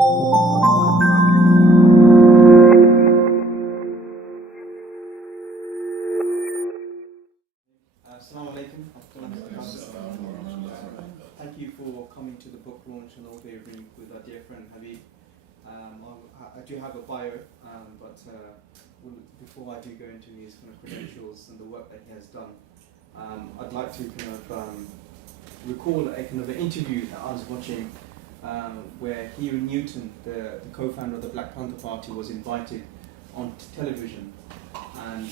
Assalamu alaikum. Thank you for coming to the book launch and all the evening with our dear friend Habeeb. I do have a bio, but before I do go into his kind of credentials and the work that he has done, I'd like to kind of recall a kind of an interview that I was watching where Huey Newton, the co-founder of the Black Panther Party, was invited on television, and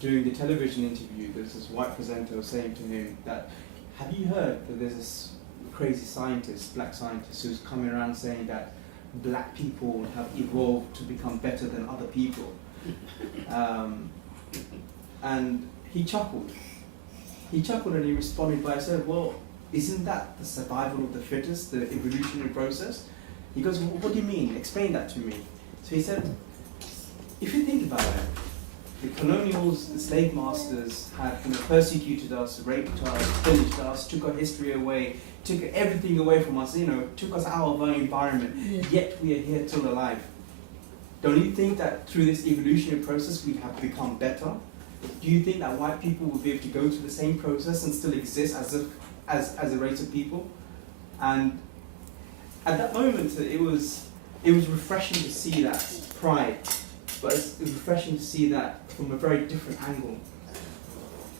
during the television interview, there's this white presenter saying to him that, have you heard that there's this crazy scientist, black scientist, who's coming around saying that black people have evolved to become better than other people? And he chuckled. He chuckled and he responded by saying, well, isn't that the survival of the fittest, the evolutionary process? He goes, well, what do you mean? Explain that to me. So he said, if you think about it, the colonials, the slave masters had persecuted us, raped us, pillaged us, took our history away, took everything away from us, took us out of our environment, yet we are here still alive. Don't you think that through this evolutionary process we have become better? Do you think that white people will be able to go through the same process and still exist as a race of people? And at that moment it was refreshing to see that pride. But it's refreshing to see that from a very different angle.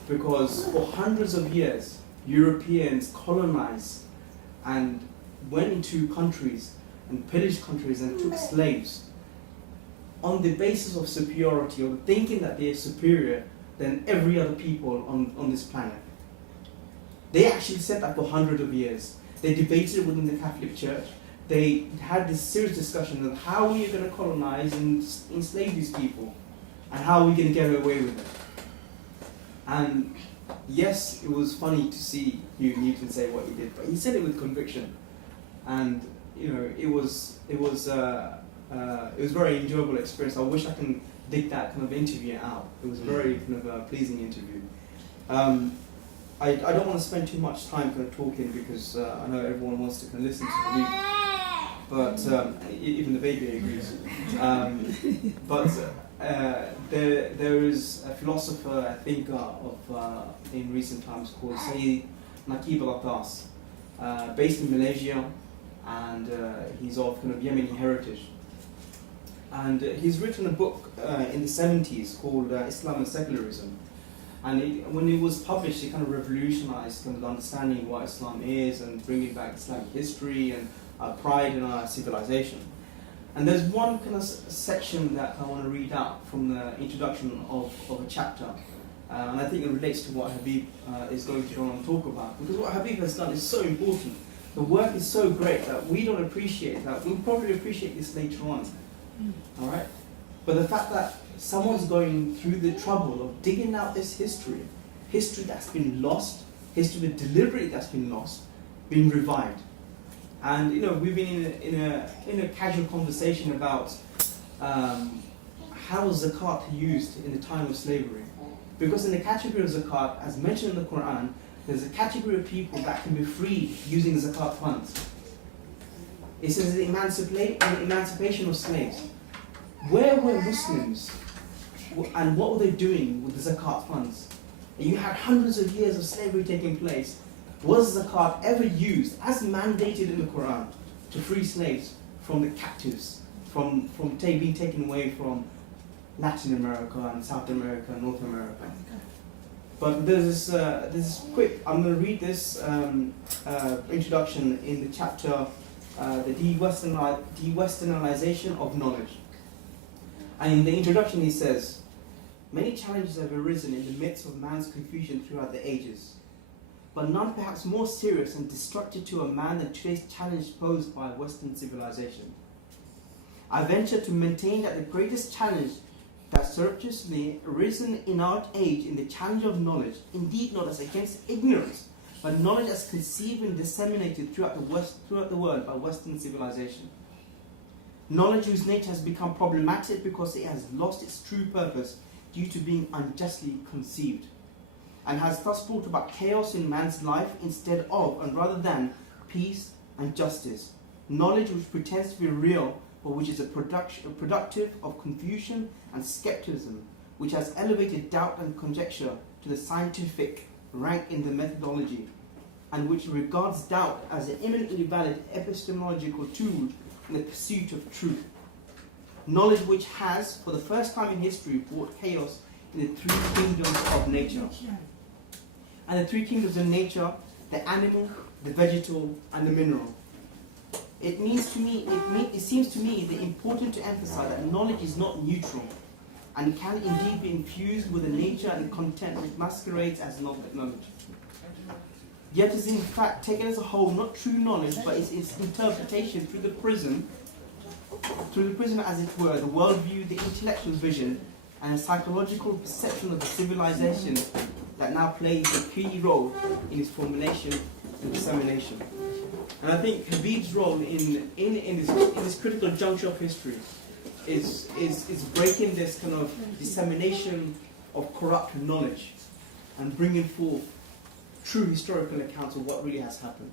Because for hundreds of years, Europeans colonized and went into countries and pillaged countries and took slaves on the basis of superiority, or thinking that they are superior than every other people on this planet. They actually said that for hundreds of years. They debated within the Catholic Church. They had this serious discussion of how we are going to colonize and enslave these people, and how are we going to get away with it. And yes, it was funny to see Hugh Newton say what he did, but he said it with conviction, and it was a very enjoyable experience. I wish I can dig that kind of interview out. It was a very kind of a pleasing interview. I don't want to spend too much time kind of talking, because I know everyone wants to kind of listen to me. But even the baby agrees. But there is a philosopher, I think, in recent times called Sayyid Naqib al-Attas, based in Malaysia, and he's of kind of Yemeni heritage. And he's written a book in the 70s called Islam and Secularism. And when it was published, it kind of revolutionized kind of understanding what Islam is and bringing back Islamic history and pride in our civilization. And there's one kind of section that I want to read out from the introduction of a chapter, and I think it relates to what Habeeb is going to go on and talk about, because what Habeeb has done is so important. The work is so great that we don't appreciate that. We'll probably appreciate this later on. All right? But the fact that someone's going through the trouble of digging out this history that's been lost, history deliberately that's been lost, being revived. And we've been in a casual conversation about how was zakat used in the time of slavery. Because in the category of zakat, as mentioned in the Quran, there's a category of people that can be freed using zakat funds. It says the emancipation of slaves. Where were Muslims and what were they doing with the zakat funds? And you had hundreds of years of slavery taking place. Was zakat ever used as mandated in the Quran to free slaves from the captives, from being taken away from Latin America and South America and North America? But there's this quick, I'm going to read this introduction in the chapter, the de-Westernization of knowledge. And in the introduction he says, many challenges have arisen in the midst of man's confusion throughout the ages, but none perhaps more serious and destructive to a man than today's challenge posed by Western civilization. I venture to maintain that the greatest challenge that surreptitiously arisen in our age in the challenge of knowledge, indeed not as against ignorance, but knowledge as conceived and disseminated throughout the world by Western civilization. Knowledge whose nature has become problematic because it has lost its true purpose due to being unjustly conceived, and has thus brought about chaos in man's life instead of, and rather than, peace and justice. knowledge which pretends to be real, but which is productive of confusion and skepticism, which has elevated doubt and conjecture to the scientific rank in the methodology, and which regards doubt as an eminently valid epistemological tool in the pursuit of truth. Knowledge which has, for the first time in history, brought chaos in the three kingdoms of nature. And the three kingdoms of nature, the animal, the vegetal, and the mineral. It seems to me that important to emphasize that knowledge is not neutral, and can indeed be infused with the nature and content which masquerades as knowledge. Yet is in fact taken as a whole not true knowledge, but its interpretation through the prism as it were, the worldview, the intellectual vision, and the psychological perception of the civilization that now plays a key role in its formulation and dissemination. And I think Habeeb's role in this critical juncture of history is breaking this kind of dissemination of corrupt knowledge and bringing forth true historical accounts of what really has happened.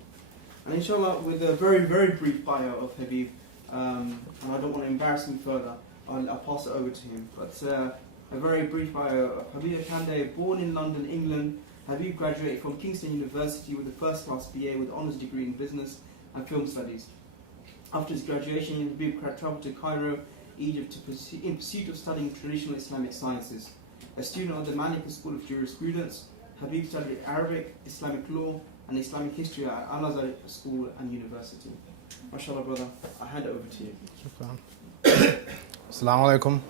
And inshallah, with a very, very brief bio of Habeeb, and I don't want to embarrass him further, I'll pass it over to him. But a very brief bio of Habeeb Akande, born in London, England. Habeeb graduated from Kingston University with a first-class BA with an honours degree in business and film studies. After his graduation, Habeeb travelled to Cairo, Egypt, in pursuit of studying traditional Islamic sciences. A student of the Maliki School of Jurisprudence, Habeeb studied Arabic, Islamic law, and Islamic history at al-Azhar School and University. MashaAllah, brother, I hand it over to you. Assalamu alaikum.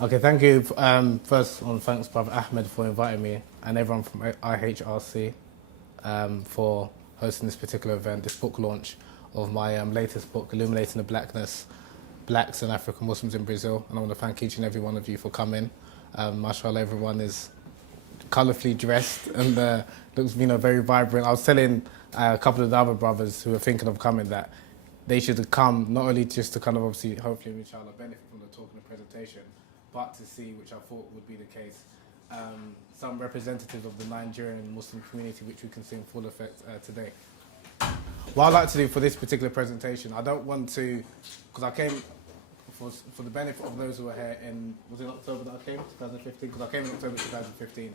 Okay, thank you. First, thanks, Brother Ahmed, for inviting me, and everyone from IHRC for hosting this particular event, this book launch of my latest book, Illuminating the Blackness, Blacks and African Muslims in Brazil. And I want to thank each and every one of you for coming. Mashallah, everyone is colourfully dressed and looks, very vibrant. I was telling a couple of the other brothers who were thinking of coming that they should have come not only just to kind of obviously, hopefully, inshallah, benefit from the talk and the presentation, but to see, which I thought would be the case, some representatives of the Nigerian Muslim community, which we can see in full effect today. What I'd like to do for this particular presentation, I don't want to, because I came, for the benefit of those who were here was it October that I came, 2015? Because I came in October 2015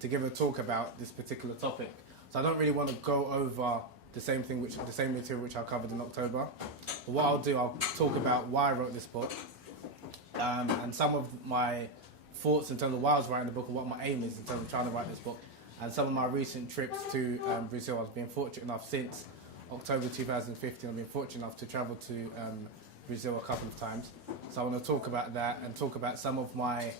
to give a talk about this particular topic. So I don't really want to go over the same material which I covered in October. But what I'll do, I'll talk about why I wrote this book, and some of my thoughts in terms of why I was writing the book and what my aim is in terms of trying to write this book, and some of my recent trips to Brazil. I've been fortunate enough since October 2015, I've been fortunate enough to travel to Brazil a couple of times. So I want to talk about that and talk about some of my,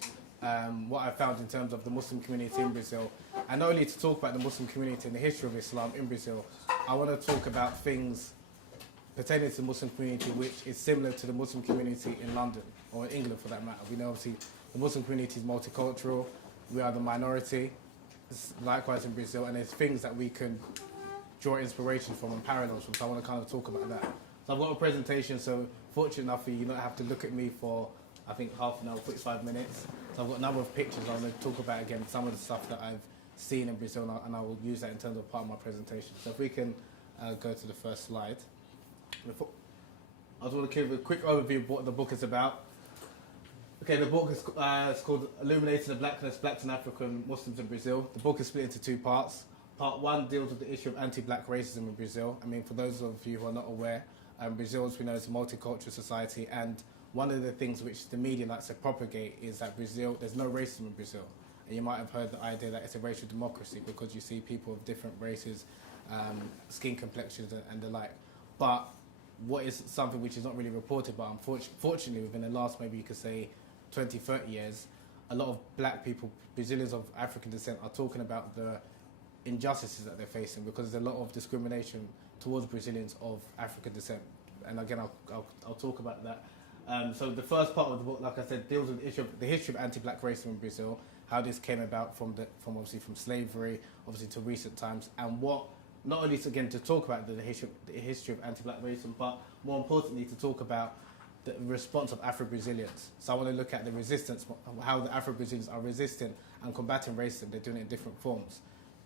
what I found in terms of the Muslim community in Brazil. And not only to talk about the Muslim community and the history of Islam in Brazil, I want to talk about things pertaining to the Muslim community which is similar to the Muslim community in London, or in England for that matter. We know obviously the Muslim community is multicultural, we are the minority, likewise in Brazil, and there's things that we can draw inspiration from and parallels from, so I want to kind of talk about that. So I've got a presentation, so fortunate enough for you, not have to look at me for, I think, half an hour, 45 minutes. So I've got a number of pictures. I want to talk about, again, some of the stuff that I've seen in Brazil, and I will use that in terms of part of my presentation. So if we can go to the first slide. I just want to give a quick overview of what the book is about. Okay, the book is it's called Illuminating the Blackness, Blacks and African Muslims in Brazil. The book is split into two parts. Part one deals with the issue of anti-black racism in Brazil. I mean, for those of you who are not aware, Brazil, as we know, is a multicultural society, and one of the things which the media likes to propagate is that Brazil, there's no racism in Brazil. And you might have heard the idea that it's a racial democracy because you see people of different races, skin complexions and the like. But what is something which is not really reported, but unfortunately within the last, maybe you could say, 20, 30 years, a lot of black people, Brazilians of African descent, are talking about the injustices that they're facing because there's a lot of discrimination towards Brazilians of African descent. And again, I'll talk about that. So the first part of the book, like I said, deals with the history of anti-black racism in Brazil, how this came about from slavery, obviously to recent times, and what, not only again to talk about the history of anti-black racism, but more importantly to talk about the response of Afro-Brazilians. So I want to look at the resistance, how the Afro-Brazilians are resisting and combating racism. They're doing it in different forms.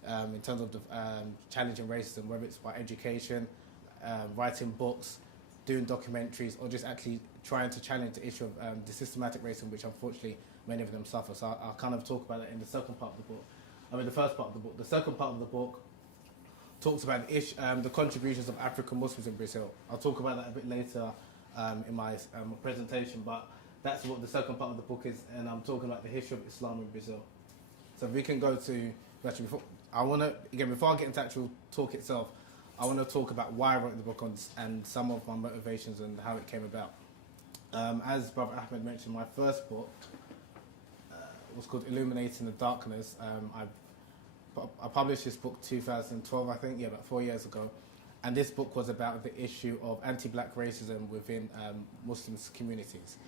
in terms of the, challenging racism, whether it's by education, writing books, doing documentaries, or just actually trying to challenge the issue of the systematic racism, which unfortunately many of them suffer. So I'll kind of talk about that in the second part of the book. The first part of the book. The second part of the book talks about the contributions of African Muslims in Brazil. I'll talk about that a bit later in my presentation, but that's what the second part of the book is, and I'm talking about the history of Islam in Brazil. So if we can go to, actually before I get into actual talk itself, I want to talk about why I wrote the book and some of my motivations and how it came about. As Brother Ahmed mentioned, my first book was called Illuminating the Blackness. I published this book 2012, I think, about 4 years ago. And this book was about the issue of anti-black racism within Muslim communities.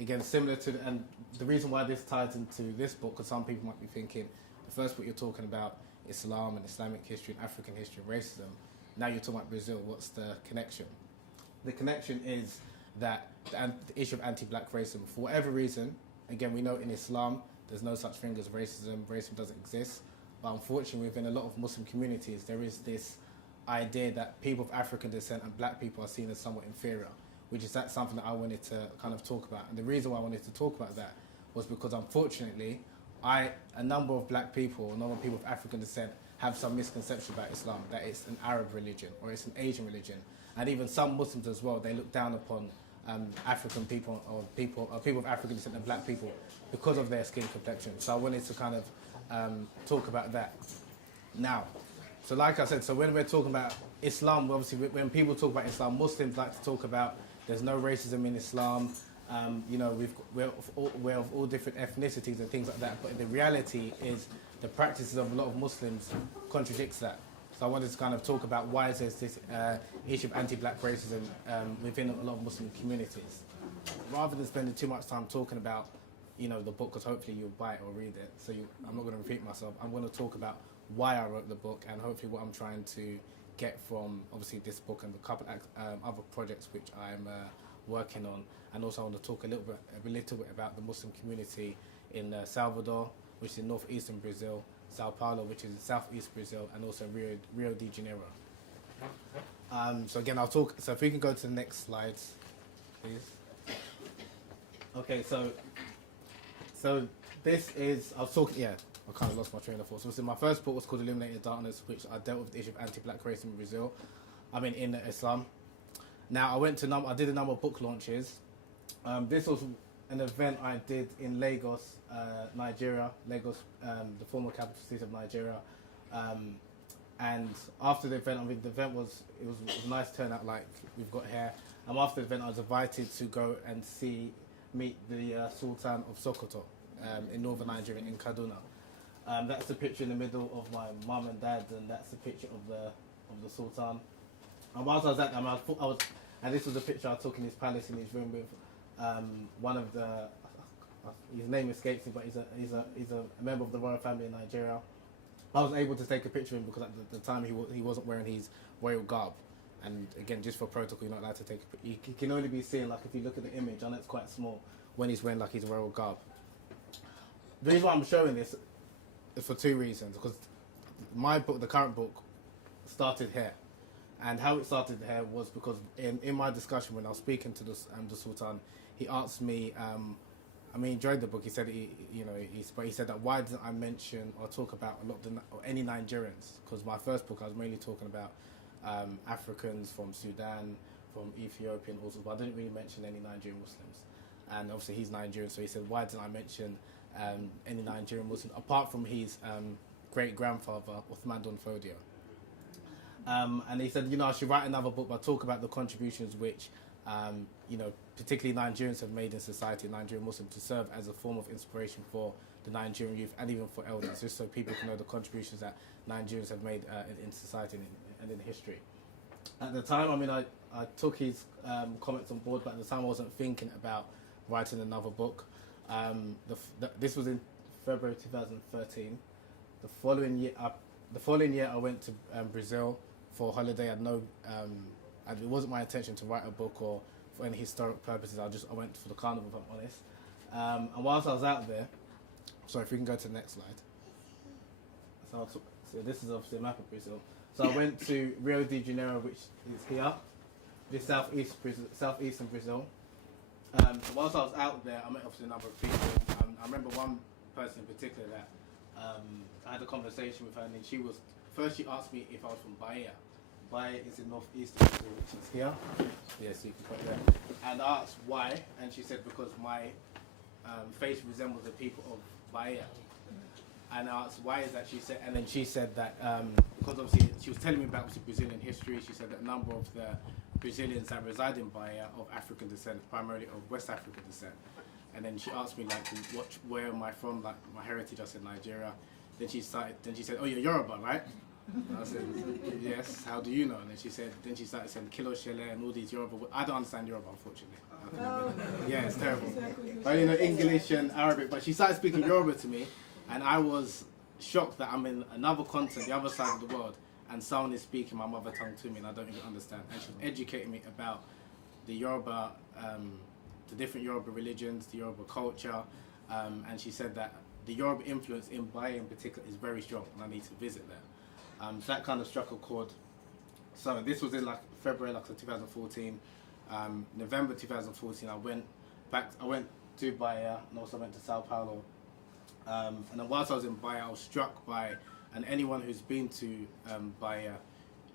Again, similar to, and the reason why this ties into this book, because some people might be thinking, the first book you're talking about Islam and Islamic history and African history and racism. Now you're talking about Brazil. What's the connection? The connection is that the issue of anti-black racism, for whatever reason, again, we know in Islam there's no such thing as racism. Racism doesn't exist. But unfortunately, within a lot of Muslim communities, there is this idea that people of African descent and black people are seen as somewhat inferior, which is something that I wanted to kind of talk about. And the reason why I wanted to talk about that was because, unfortunately, a number of black people, a number of people of African descent have some misconception about Islam, that it's an Arab religion or it's an Asian religion. And even some Muslims as well, they look down upon African people or people of African descent and black people because of their skin complexion. So I wanted to kind of talk about that. Now, so like I said, so when we're talking about Islam, obviously when people talk about Islam, Muslims like to talk about there's no racism in Islam. We're of all different ethnicities and things like that. But the reality is the practices of a lot of Muslims contradicts that. So I wanted to kind of talk about why there's this issue of anti-black racism within a lot of Muslim communities. Rather than spending too much time talking about, the book, because hopefully you'll buy it or read it. So I'm not going to repeat myself. I'm going to talk about why I wrote the book and hopefully what I'm trying to get from obviously this book and a couple other projects which I'm working on. And also I want to talk a little bit about the Muslim community in Salvador, which is in northeastern Brazil, Sao Paulo, which is in southeast Brazil, and also Rio de Janeiro. So again, I'll talk. So if we can go to the next slides, please. Okay, so this is. I was talking. Yeah, I kind of lost my train of thought. So my first book was called Illuminating the Darkness, which I dealt with the issue of anti-black racism in Brazil. In Islam. Now I did a number of book launches. This was an event I did in Lagos, Nigeria. Lagos, the former capital city of Nigeria. And after the event, the event was a nice turnout, like we've got here. And after the event, I was invited to go and meet the Sultan of Sokoto in northern Nigeria, in Kaduna. That's the picture in the middle of my mum and dad, and that's the picture of the Sultan. And whilst I was at that, and this was a picture I took in his palace in his room with one of the, his name escapes me, but he's a member of the royal family in Nigeria. I was able to take a picture of him because at the time he wasn't wearing his royal garb. And again, just for protocol, you're not allowed to take a picture. He can only be seen, like if you look at the image, and it's quite small, when he's wearing like his royal garb. The reason why I'm showing this is for two reasons. Because my book, the current book, started here. And how it started here was because in my discussion when I was speaking to the Sultan, he asked me, he enjoyed the book, he said, but he said that why didn't I mention or talk about any Nigerians? Because my first book I was mainly talking about Africans from Sudan, from Ethiopian also, but I didn't really mention any Nigerian Muslims. And obviously he's Nigerian, so he said, why didn't I mention any Nigerian Muslims, apart from his great-grandfather, Uthman Don Fodio. And he said, I should write another book, but talk about the contributions which, particularly Nigerians have made in society, Nigerian Muslims, to serve as a form of inspiration for the Nigerian youth and even for elders, just so people can know the contributions that Nigerians have made in society and in history. At the time, I took his comments on board, but at the time I wasn't thinking about writing another book. This was in February 2013. The following year, I went to Brazil for a holiday. It wasn't my intention to write a book or for any historic purposes. I went for the carnival, if I'm honest. And whilst I was out there, sorry, if we can go to the next slide. So this is obviously a map of Brazil. So I went to Rio de Janeiro, which is here, this southeastern Brazil. So whilst I was out there, I met obviously a number of people. I remember one person in particular that I had a conversation with her, and then she asked me if I was from Bahia. Bahia is in northeastern Brazil, which is here. Yes, you can put it there. And I asked why, and she said because my face resembles the people of Bahia. And I asked why is that, and then she said that because obviously she was telling me about Brazilian history. She said that a number of the Brazilians that reside in Bahia of African descent, primarily of West African descent. And then she asked me like, where am I from? Like my heritage. I said Nigeria. Then she said, oh, you're Yoruba, right? And I said, yes. How do you know? And then she started saying kilo shele and all these Yoruba. I don't understand Yoruba, unfortunately. Yeah, it's terrible. But English and Arabic. But she started speaking Yoruba to me, and I was shocked that I'm in another continent, the other side of the world, and someone is speaking my mother tongue to me, and I don't even understand. And she was educating me about the Yoruba, the different Yoruba religions, the Yoruba culture, and she said that the Yoruba influence in Bahia in particular is very strong, and I need to visit there. So that kind of struck a chord. So this was in like February, like 2014, November 2014. I went to Bahia, and also went to Sao Paulo. And then whilst I was in Bahia, I was struck by, and anyone who's been to Bahia,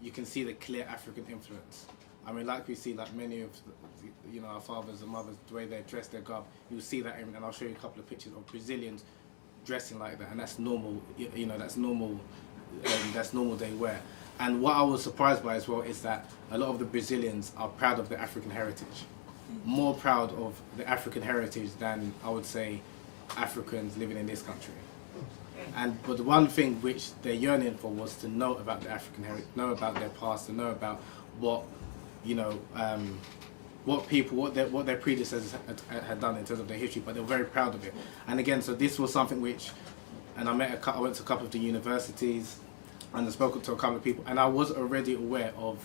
you can see the clear African influence. I mean, like we see, like many of our fathers and mothers, the way they dress, their garb, you'll see that, and I'll show you a couple of pictures of Brazilians dressing like that, and that's normal. That's normal. That's normal day wear. And what I was surprised by as well is that a lot of the Brazilians are proud of their African heritage, more proud of the African heritage than I would say Africans living in this country. But the one thing which they're yearning for was to know about the African heritage, know about their past, to know about what their predecessors had done in terms of their history. But they were very proud of it. And again, so this was something which, and I went to a couple of the universities, and I spoke to a couple of people, and I was already aware of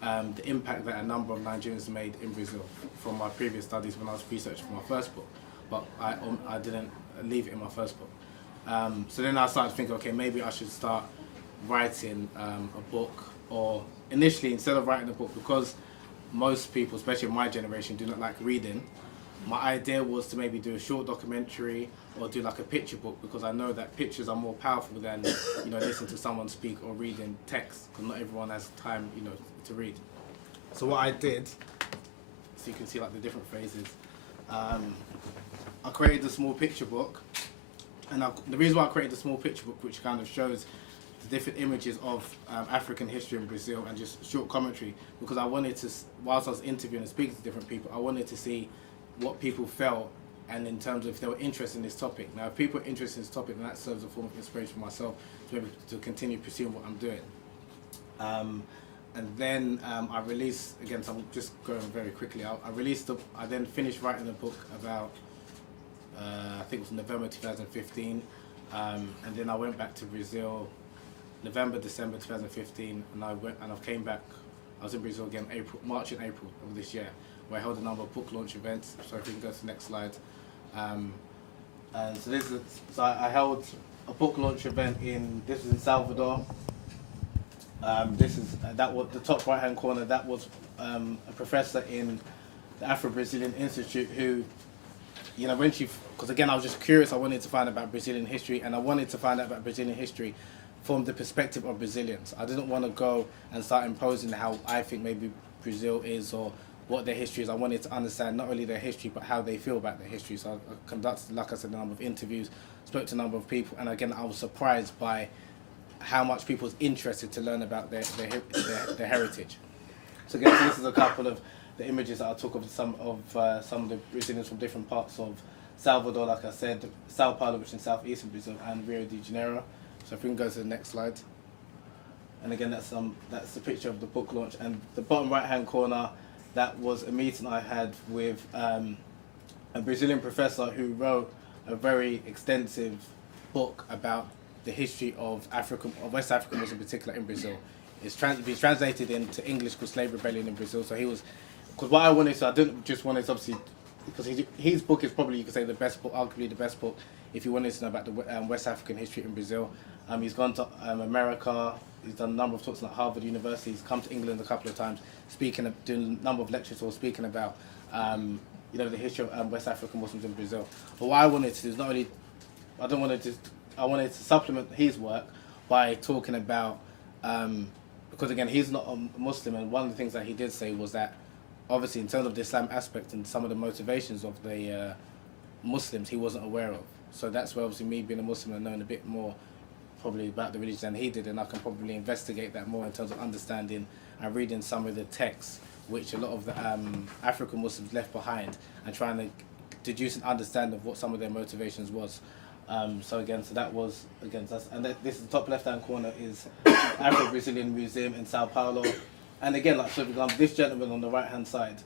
the impact that a number of Nigerians made in Brazil from my previous studies when I was researching for my first book. But I didn't leave it in my first book. So then I started thinking, okay, maybe I should start writing a book, or initially, instead of writing a book, because most people, especially my generation, do not like reading, my idea was to maybe do a short documentary or do like a picture book, because I know that pictures are more powerful than listening to someone speak or reading text, because not everyone has time to read. So what I did, so you can see like the different phases, I created a small picture book, and the reason why I created a small picture book, which kind of shows the different images of African history in Brazil and just short commentary, because I wanted to, whilst I was interviewing and speaking to different people, I wanted to see what people felt, and in terms of if they were interested in this topic. Now, if people are interested in this topic, then that serves a form of inspiration for myself to be able to continue pursuing what I'm doing. And then I released, again, so I'm just going very quickly, I then finished writing the book about, I think it was November 2015, and then I went back to Brazil November, December 2015, and I came back. I was in Brazil again March and April of this year, where I held a number of book launch events. So if we can go to the next slide. And so I held a book launch event this was in Salvador. That was the top right hand corner. That was a professor in the Afro-Brazilian Institute who, because again I was just curious. I wanted to find out about Brazilian history, and I wanted to find out about Brazilian history from the perspective of Brazilians. I didn't want to go and start imposing how I think maybe Brazil is or what their history is. I wanted to understand not only their history but how they feel about their history. So I conducted, like I said, a number of interviews, spoke to a number of people, and again I was surprised by how much people was interested to learn about their heritage. So again, this is a couple of the images that I took of some of the Brazilians from different parts of Salvador, like I said, Sao Paulo, which is in southeastern Brazil, and Rio de Janeiro. So if we can go to the next slide. And again, that's the picture of the book launch. And the bottom right-hand corner, that was a meeting I had with a Brazilian professor who wrote a very extensive book about the history of West African Muslims in particular in Brazil. It's been translated into English called Slave Rebellion in Brazil. So because what I wanted to, I didn't just want to obviously, because his book is probably, you could say, the best book, arguably the best book, if you wanted to know about the West African history in Brazil. He's gone to America. He's done a number of talks at Harvard University. He's come to England a couple of times, doing a number of lectures or speaking about, the history of West African Muslims in Brazil. But what I wanted to do is not only, I wanted to supplement his work by talking about, because again, he's not a Muslim, and one of the things that he did say was that, obviously, in terms of the Islam aspect and some of the motivations of the Muslims, he wasn't aware of. So that's where, obviously, me being a Muslim and knowing a bit more probably about the religion than he did, and I can probably investigate that more in terms of understanding and reading some of the texts which a lot of the African Muslims left behind, and trying to deduce an understanding of what some of their motivations was. So that was, and this is the top left-hand corner is Afro-Brazilian Museum in Sao Paulo. And again, like, so for example, this gentleman on the right-hand side,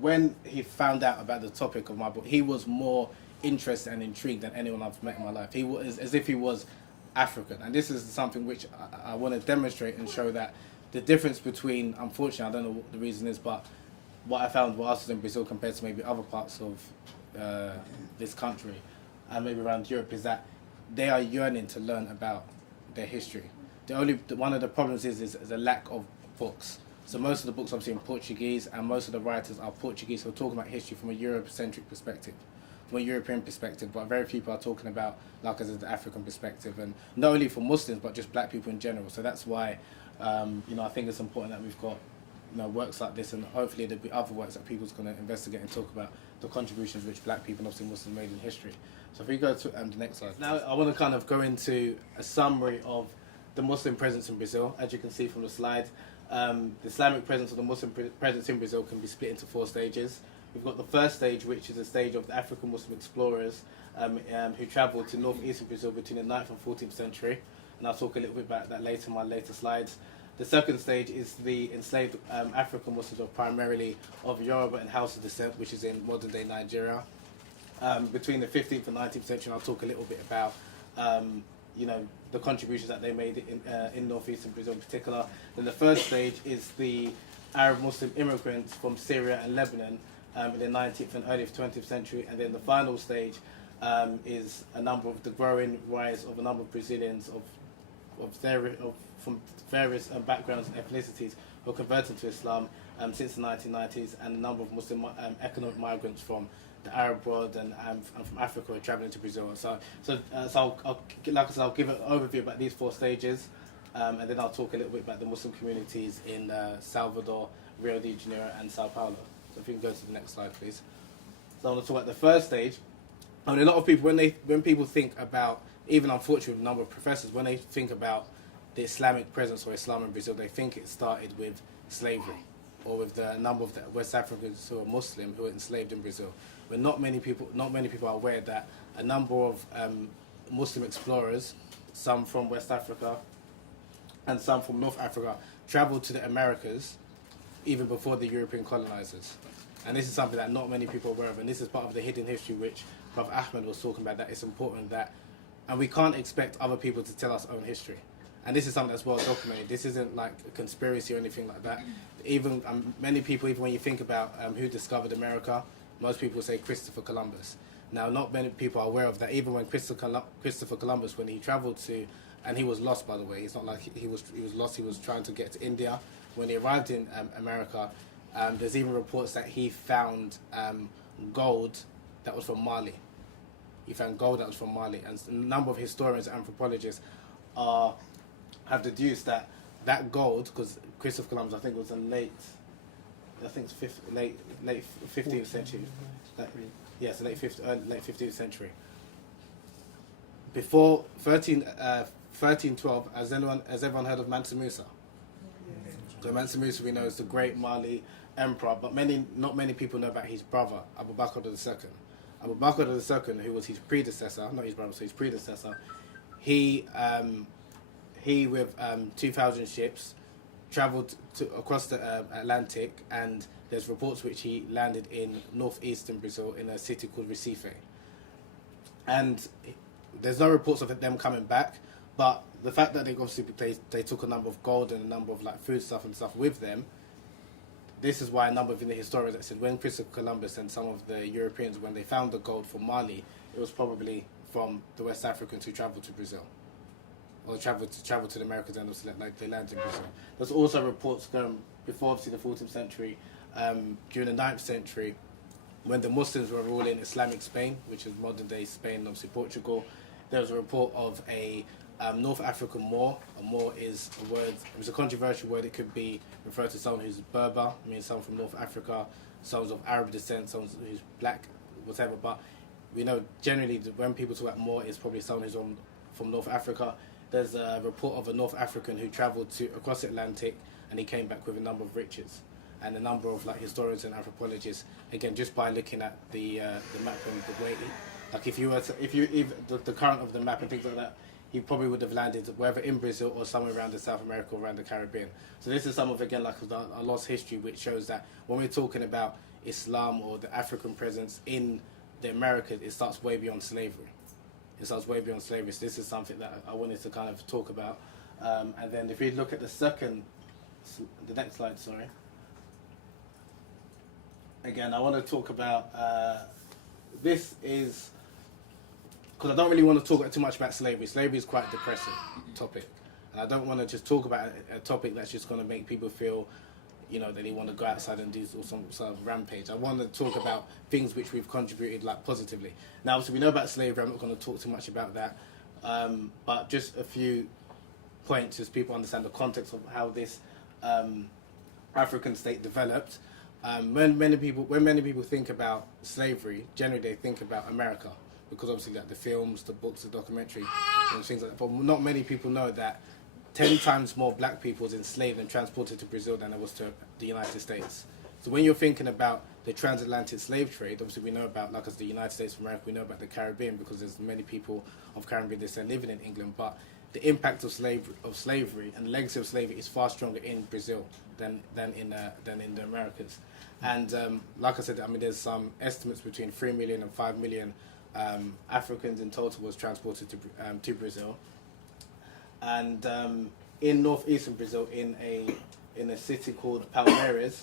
when he found out about the topic of my book, he was more interested and intrigued than anyone I've met in my life. He was as if he was African, and this is something which I want to demonstrate and show that the difference between, unfortunately, I don't know what the reason is, but what I found while I was in Brazil compared to maybe other parts of this country and maybe around Europe is that they are yearning to learn about their history. One of the problems is a lack of books. So most of the books obviously in Portuguese, and most of the writers are Portuguese who are talking about history from a Eurocentric perspective, from a European perspective, but very few people are talking about, like I said, the African perspective, and not only for Muslims but just black people in general. So that's why I think it's important that we've got works like this, and hopefully there'll be other works that people's going to investigate and talk about the contributions which black people and obviously Muslims made in history. So if we go to the next slide. Now I want to kind of go into a summary of the Muslim presence in Brazil. As you can see from the slide, the Islamic presence of the Muslim presence in Brazil can be split into 4 stages. We've got the first stage, which is a stage of the African Muslim explorers who travelled to northeastern Brazil between the 9th and 14th century, and I'll talk a little bit about that later in my later slides. The second stage is the enslaved African Muslims, or primarily of Yoruba and Hausa descent, which is in modern-day Nigeria. Between the 15th and 19th century, I'll talk a little bit about the contributions that they made in northeastern Brazil in particular. Then the third stage is the Arab Muslim immigrants from Syria and Lebanon in the 19th and early 20th century. And then the final stage is a number of the growing rise of a number of Brazilians from various backgrounds and ethnicities who are converted to Islam since the 1990s, and a number of Muslim economic migrants from the Arab world and from Africa are travelling to Brazil. So I'll give an overview about these 4 stages, and then I'll talk a little bit about the Muslim communities in Salvador, Rio de Janeiro, and Sao Paulo. So if you can go to the next slide, please. So I want to talk about the first stage. I mean, a lot of people, when people think about, even unfortunately, a number of professors, when they think about the Islamic presence or Islam in Brazil, they think it started with slavery, or with the number of the West Africans who are Muslim who were enslaved in Brazil. But not many people are aware that a number of Muslim explorers, some from West Africa and some from North Africa, travelled to the Americas even before the European colonizers. And this is something that not many people are aware of, and this is part of the hidden history which Prof. Ahmed was talking about, that it's important that, and we can't expect other people to tell us own history. And this is something that's well documented. This isn't like a conspiracy or anything like that. Even many people, even when you think about who discovered America, most people say Christopher Columbus. Now, not many people are aware of that. Even when Christopher Columbus, when he travelled to, and he was lost, by the way. It's not like he was lost. He was trying to get to India. When he arrived in America, there's even reports that he found gold that was from Mali. He found gold that was from Mali, and a number of historians and anthropologists have deduced that gold, because Christopher Columbus, I think, was in late 15th century. Yes, late 15th century. Before 1312, has everyone heard of Mansa Musa? So Mansa Musa, we know, is the great Mali emperor, but not many people know about his brother, Abu Bakr II. Abu Bakr II, who was his predecessor, not his brother, so his predecessor, he with 2,000 ships travelled across the Atlantic, and there's reports which he landed in northeastern Brazil in a city called Recife. And there's no reports of them coming back, but the fact that they took a number of gold and a number of like food stuff and stuff with them, this is why a number of the historians that said when Christopher Columbus and some of the Europeans, when they found the gold from Mali, it was probably from the West Africans who travelled to Brazil. or travel to the Americas and also like they landed in Brazil. There's also reports going before obviously the 14th century, during the 9th century, when the Muslims were ruling Islamic Spain, which is modern day Spain, obviously Portugal. There was a report of a North African Moor. A Moor is a word, it was a controversial word. It could be referred to someone who's Berber, I mean someone from North Africa, someone of Arab descent, someone who's black, whatever. But we know generally that when people talk about Moor, it's probably someone who's from North Africa. There's a report of a North African who travelled across the Atlantic, and he came back with a number of riches. And a number of like historians and anthropologists, again, just by looking at the map and the way, like if the current of the map and things like that, he probably would have landed whether in Brazil or somewhere around the South America or around the Caribbean. So this is some of, again, like a lost history, which shows that when we're talking about Islam or the African presence in the Americas, it starts way beyond slavery. It starts way beyond slavery. So this is something that I wanted to kind of talk about. And then if we look at the next slide, sorry. Again, I want to talk about, this is, because I don't really want to talk too much about slavery. Slavery is quite a depressing topic. And I don't want to just talk about a topic that's just going to make people feel, you know, that they want to go outside and do some sort of rampage. I want to talk about things which we've contributed like positively. Now, obviously, we know about slavery. I'm not going to talk too much about that. But just a few points as people understand the context of how this African state developed. When many people think about slavery, generally they think about America, because obviously like the films, the books, the documentary, and things like that. But not many people know that 10 times more black people was enslaved and transported to Brazil than there was to the United States. So when you're thinking about the transatlantic slave trade, obviously we know about, like as the United States of America, we know about the Caribbean because there's many people of Caribbean descent living in England. But the impact of slavery and the legacy of slavery is far stronger in Brazil than in the Americas. And like I said, I mean, there's some estimates between 3 million and 5 million Africans in total was transported to Brazil. And in northeastern Brazil, in a city called Palmeiras,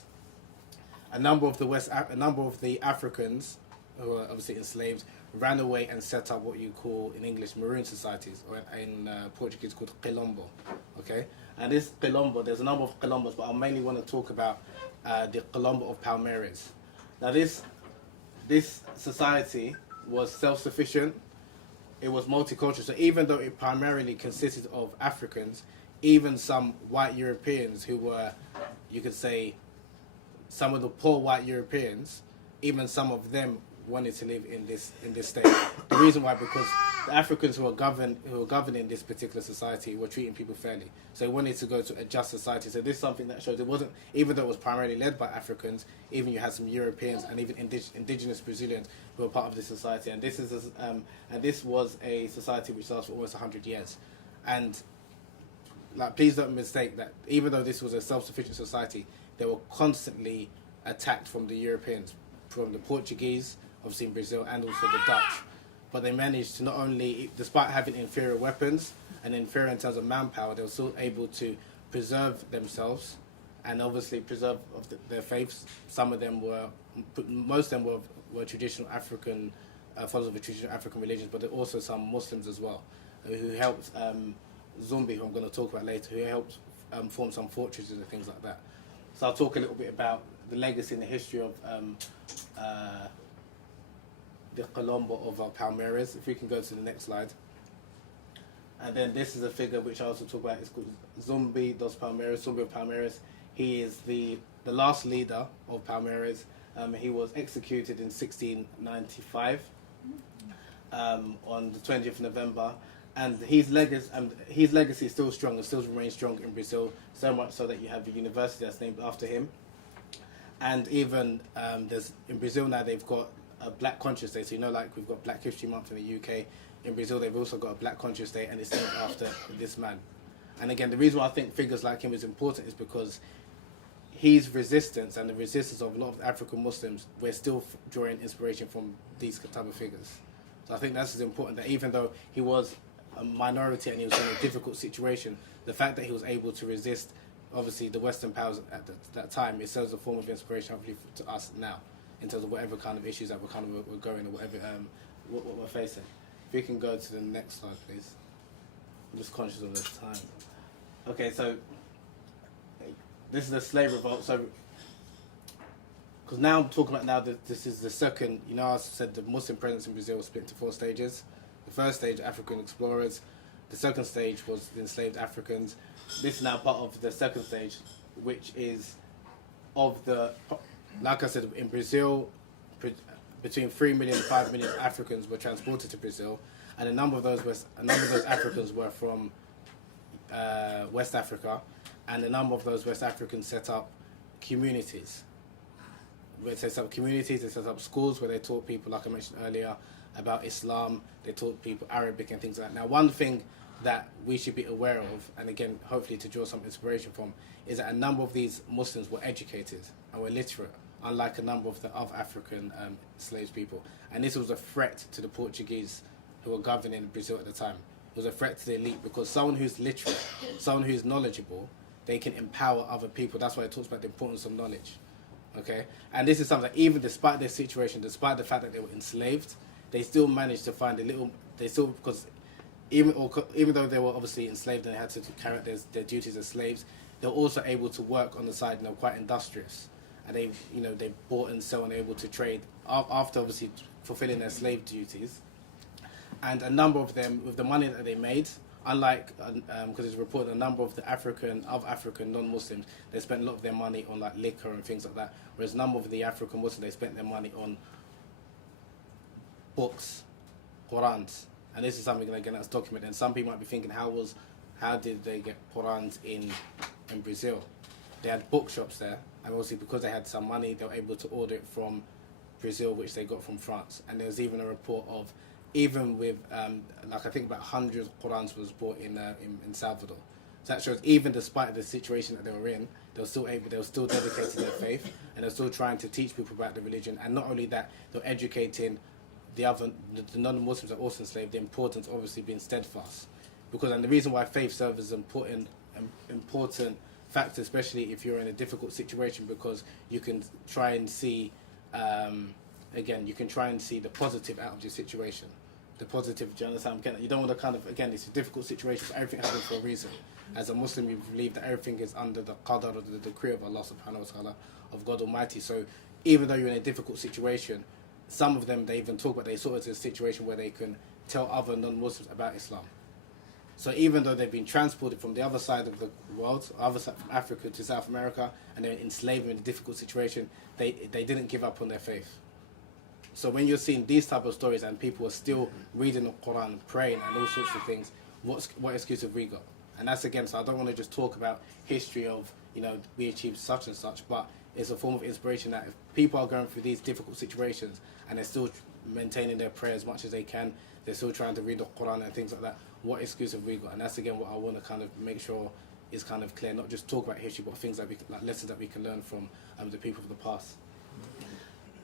a number of the Africans who were obviously enslaved ran away and set up what you call in English maroon societies, or in Portuguese called quilombo. Okay, and this quilombo, there's a number of quilombos, but I mainly want to talk about the quilombo of Palmeiras. Now this society was self-sufficient. It was multicultural. So even though it primarily consisted of Africans, even some white Europeans who were, you could say, some of the poor white Europeans, even some of them wanted to live in this state. The reason why, because the Africans who were governing this particular society were treating people fairly. So they wanted to go to a just society. So this is something that shows it wasn't, even though it was primarily led by Africans, even you had some Europeans and even indigenous Brazilians who were part of this society. And this was a society which lasted for almost 100 years. And like, please don't mistake that even though this was a self-sufficient society, they were constantly attacked from the Europeans, from the Portuguese, obviously in Brazil, and also the Dutch. But they managed to not only, despite having inferior weapons and inferior in terms of manpower, they were still able to preserve themselves and obviously preserve their faiths. Most of them were traditional African, followers of the traditional African religions, but there are also some Muslims as well, who helped Zumbi, who I'm going to talk about later, who helped form some fortresses and things like that. So I'll talk a little bit about the legacy and the history of the Colombo of Palmeiras. If we can go to the next slide. And then this is a figure which I also talk about. It's called Zumbi dos Palmeiras, Zumbi of Palmeiras. He is the last leader of Palmeiras. He was executed in 1695 on the 20th of November. And his legacy is still strong and still remains strong in Brazil, so much so that you have a university that's named after him. And even in Brazil now they've got a Black Conscious Day. So you know, like we've got Black History Month in the UK. In Brazil they've also got a Black Conscious Day, and it's named after this man. And again, the reason why I think figures like him is important is because his resistance and the resistance of a lot of African Muslims, we're still drawing inspiration from these type of figures. So I think that's important, that even though he was a minority and he was in a difficult situation, the fact that he was able to resist, obviously, the Western powers at that time, it serves a form of inspiration, hopefully, to us now, in terms of whatever kind of issues that we're going or whatever what we're facing. If we can go to the next slide, please. I'm just conscious of this time. Okay, so this is the slave revolt. So, because now I'm talking about now that this is the second, you know, I said the Muslim presence in Brazil was split into 4 stages. The first stage, African explorers. The second stage was the enslaved Africans. This is now part of the second stage, which is of the, like I said, in Brazil, between 3 million and 5 million Africans were transported to Brazil, and a number of those Africans were from West Africa, and a number of those West Africans set up communities. They set up communities, they set up schools where they taught people, like I mentioned earlier, about Islam. They taught people Arabic and things like that. Now, one thing that we should be aware of, and again, hopefully to draw some inspiration from, is that a number of these Muslims were educated and were literate, unlike a number of the other African slave people. And this was a threat to the Portuguese who were governing Brazil at the time. It was a threat to the elite, because someone who's literate, someone who's knowledgeable, they can empower other people. That's why it talks about the importance of knowledge. Okay? And this is something that even despite their situation, despite the fact that they were enslaved, they still managed to find because even though they were obviously enslaved and they had to carry out their duties as slaves, they were also able to work on the side, and they were quite industrious. And they bought and sell and they were able to trade after obviously fulfilling their slave duties. And a number of them, with the money that they made, unlike, because it's reported a number of the African non-Muslims, they spent a lot of their money on like liquor and things like that, whereas a number of the African Muslims, they spent their money on books, Qurans. And this is something, again, that's documented. And some people might be thinking, how did they get Qurans in Brazil? They had bookshops there, and obviously because they had some money, they were able to order it from Brazil, which they got from France. And there was even a report of, even with, like I think about 100 Qurans was bought in Salvador. So that shows, even despite the situation that they were in, they were still dedicated to their faith, and they were still trying to teach people about the religion. And not only that, they were educating the non-Muslims that are also enslaved, the importance obviously being steadfast. And the reason why faith serves as an important factor, especially if you're in a difficult situation, because you can try and see, you can try and see the positive out of your situation. The positive, do you understand? You don't want to again, it's a difficult situation, but everything happens for a reason. As a Muslim, you believe that everything is under the qadar, or the decree of Allah subhanahu wa ta'ala, of God Almighty. So even though you're in a difficult situation, some of them, they even talk about, they saw it as a situation where they can tell other non-Muslims about Islam. So even though they've been transported from the other side of the world, other side from Africa to South America, and they're enslaved in a difficult situation, they didn't give up on their faith. So when you're seeing these type of stories and people are still reading the Quran, praying and all sorts of things, what excuse have we got? And that's again, so I don't want to just talk about history of, we achieved such and such, but it's a form of inspiration that if people are going through these difficult situations and they're still maintaining their prayer as much as they can, they're still trying to read the Quran and things like that, what excuse have we got? And that's again what I want to kind of make sure is kind of clear, not just talk about history, but things that like lessons that we can learn from the people of the past.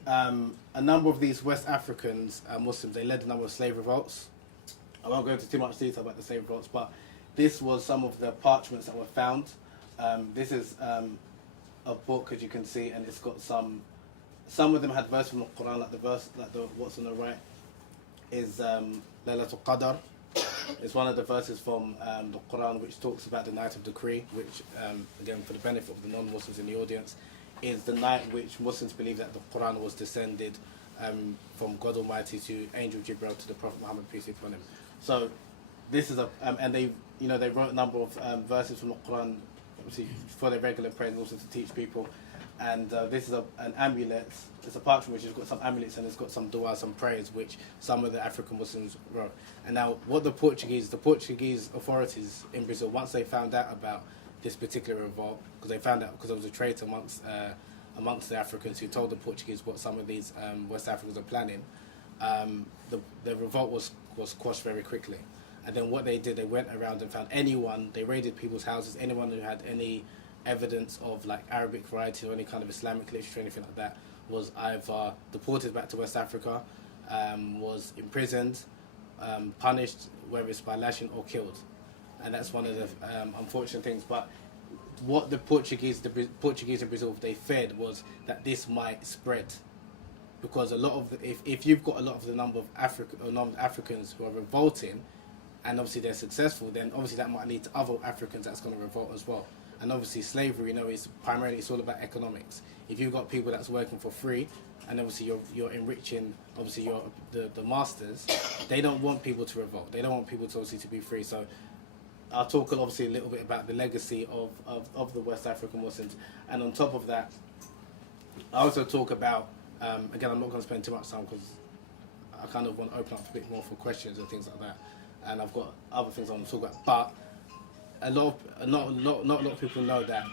A number of these West Africans, Muslims, they led a number of slave revolts. I won't go into too much detail about the slave revolts, but this was some of the parchments that were found. This is a book, as you can see, and it's got some of them had verses from the Quran, what's on the right is Laylatul Qadr. It's one of the verses from the Quran which talks about the night of decree, which, again, for the benefit of the non-Muslims in the audience, is the night which Muslims believe that the Quran was descended from God Almighty to Angel Jibril to the Prophet Muhammad, peace be upon him. So this is and they wrote a number of verses from the Quran, obviously for their regular prayer and also to teach people. And this is an amulet. It's a parchment which has got some amulets and it's got some dua, some prayers which some of the African Muslims wrote. And now what the Portuguese authorities in Brazil, once they found out about this particular revolt, because they found out because there was a traitor amongst the Africans who told the Portuguese what some of these West Africans are planning, the revolt was quashed very quickly. And then what they did, they went around and found they raided people's houses, anyone who had any evidence of like Arabic writing or any kind of Islamic literature or anything like that was either deported back to West Africa, was imprisoned, punished, whether it's by lashing or killed. And that's one of the unfortunate things. But what the Portuguese in Brazil, they feared was that this might spread, because a lot of if you've got a lot of the number of Africans who are revolting, and obviously they're successful, then obviously that might lead to other Africans that's going to revolt as well. And obviously slavery, is primarily, it's all about economics. If you've got people that's working for free, and obviously you're enriching, obviously the masters, they don't want people to revolt. They don't want people to obviously to be free. So I'll talk obviously a little bit about the legacy of the West African Muslims, and on top of that, I also talk about, again, I'm not going to spend too much time because I kind of want to open up a bit more for questions and things like that, and I've got other things I want to talk about. But not a lot of people know that.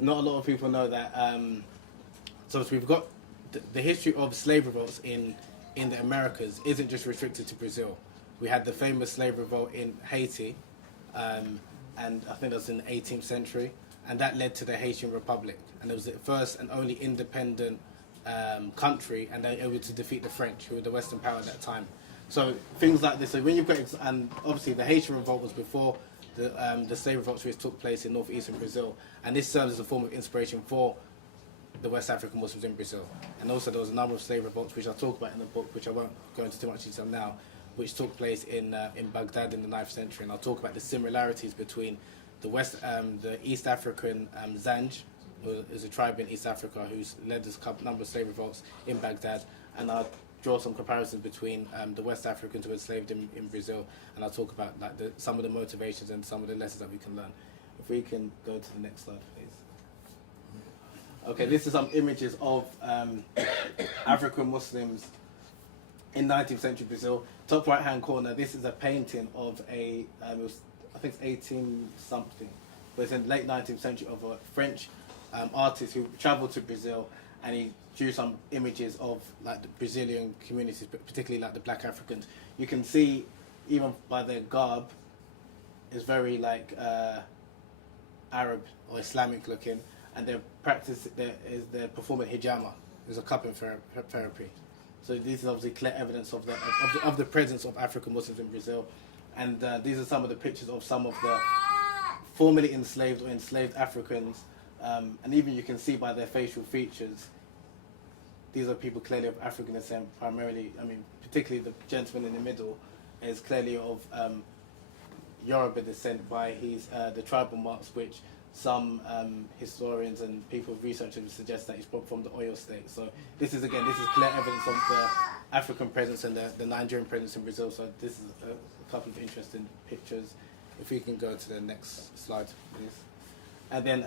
Not a lot of people know that. So we've got the history of slave revolts in the Americas isn't just restricted to Brazil. We had the famous slave revolt in Haiti, and I think that was in the 18th century, and that led to the Haitian Republic, and it was the first and only independent country, and they were able to defeat the French, who were the Western power at that time. So things like this. So when you've got, and obviously the Haitian revolt was before the slave revolts which took place in northeastern Brazil, and this serves as a form of inspiration for the West African Muslims in Brazil. And also there was a number of slave revolts which I'll talk about in the book, which I won't go into too much detail now, which took place in Baghdad in the 9th century, and I'll talk about the similarities between the East African Zanj, who is a tribe in East Africa who's led this number of slave revolts in Baghdad, and I'll draw some comparisons between the West Africans who were enslaved in Brazil, and I'll talk about like some of the motivations and some of the lessons that we can learn. If we can go to the next slide, please. Okay, this is some images of African Muslims in 19th century Brazil. Top right hand corner, this is a painting of I think it's 18 something, but it's in the late 19th century, of a French artist who travelled to Brazil, and he drew some images of like the Brazilian communities, but particularly like the black Africans. You can see even by their garb, it's very like Arab or Islamic looking, and they're performing hijama. There's a cupping therapy. So this is obviously clear evidence of the presence of African Muslims in Brazil, and these are some of the pictures of some of the formerly enslaved or enslaved Africans, and even you can see by their facial features, these are people clearly of African descent, primarily, particularly the gentleman in the middle is clearly of Yoruba descent by the tribal marks, which some historians and people, researchers suggest that he's from the Oyo state. So this is clear evidence of the African presence and the Nigerian presence in Brazil. So this is a couple of interesting pictures. If we can go to the next slide, please. And then,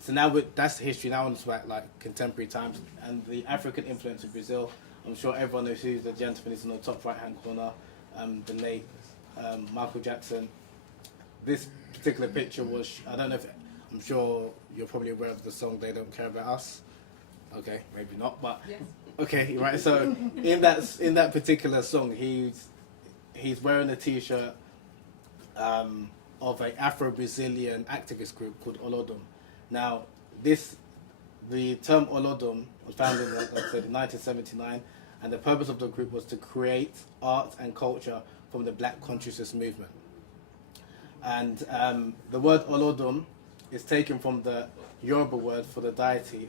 so now that's history. Now on to like contemporary times and the African influence of Brazil. I'm sure everyone knows who the gentleman is in the top right-hand corner, the late Michael Jackson. This particular picture was, I don't know if, I'm sure you're probably aware of the song "They Don't Care About Us." Okay, maybe not, but yes. Okay, right. So in that particular song, he's wearing a T-shirt of an Afro-Brazilian activist group called Olodum. Now, the term Olodum was founded in, like I said, in 1979, and the purpose of the group was to create art and culture from the Black consciousness movement. And the word Olodum is taken from the Yoruba word for the deity,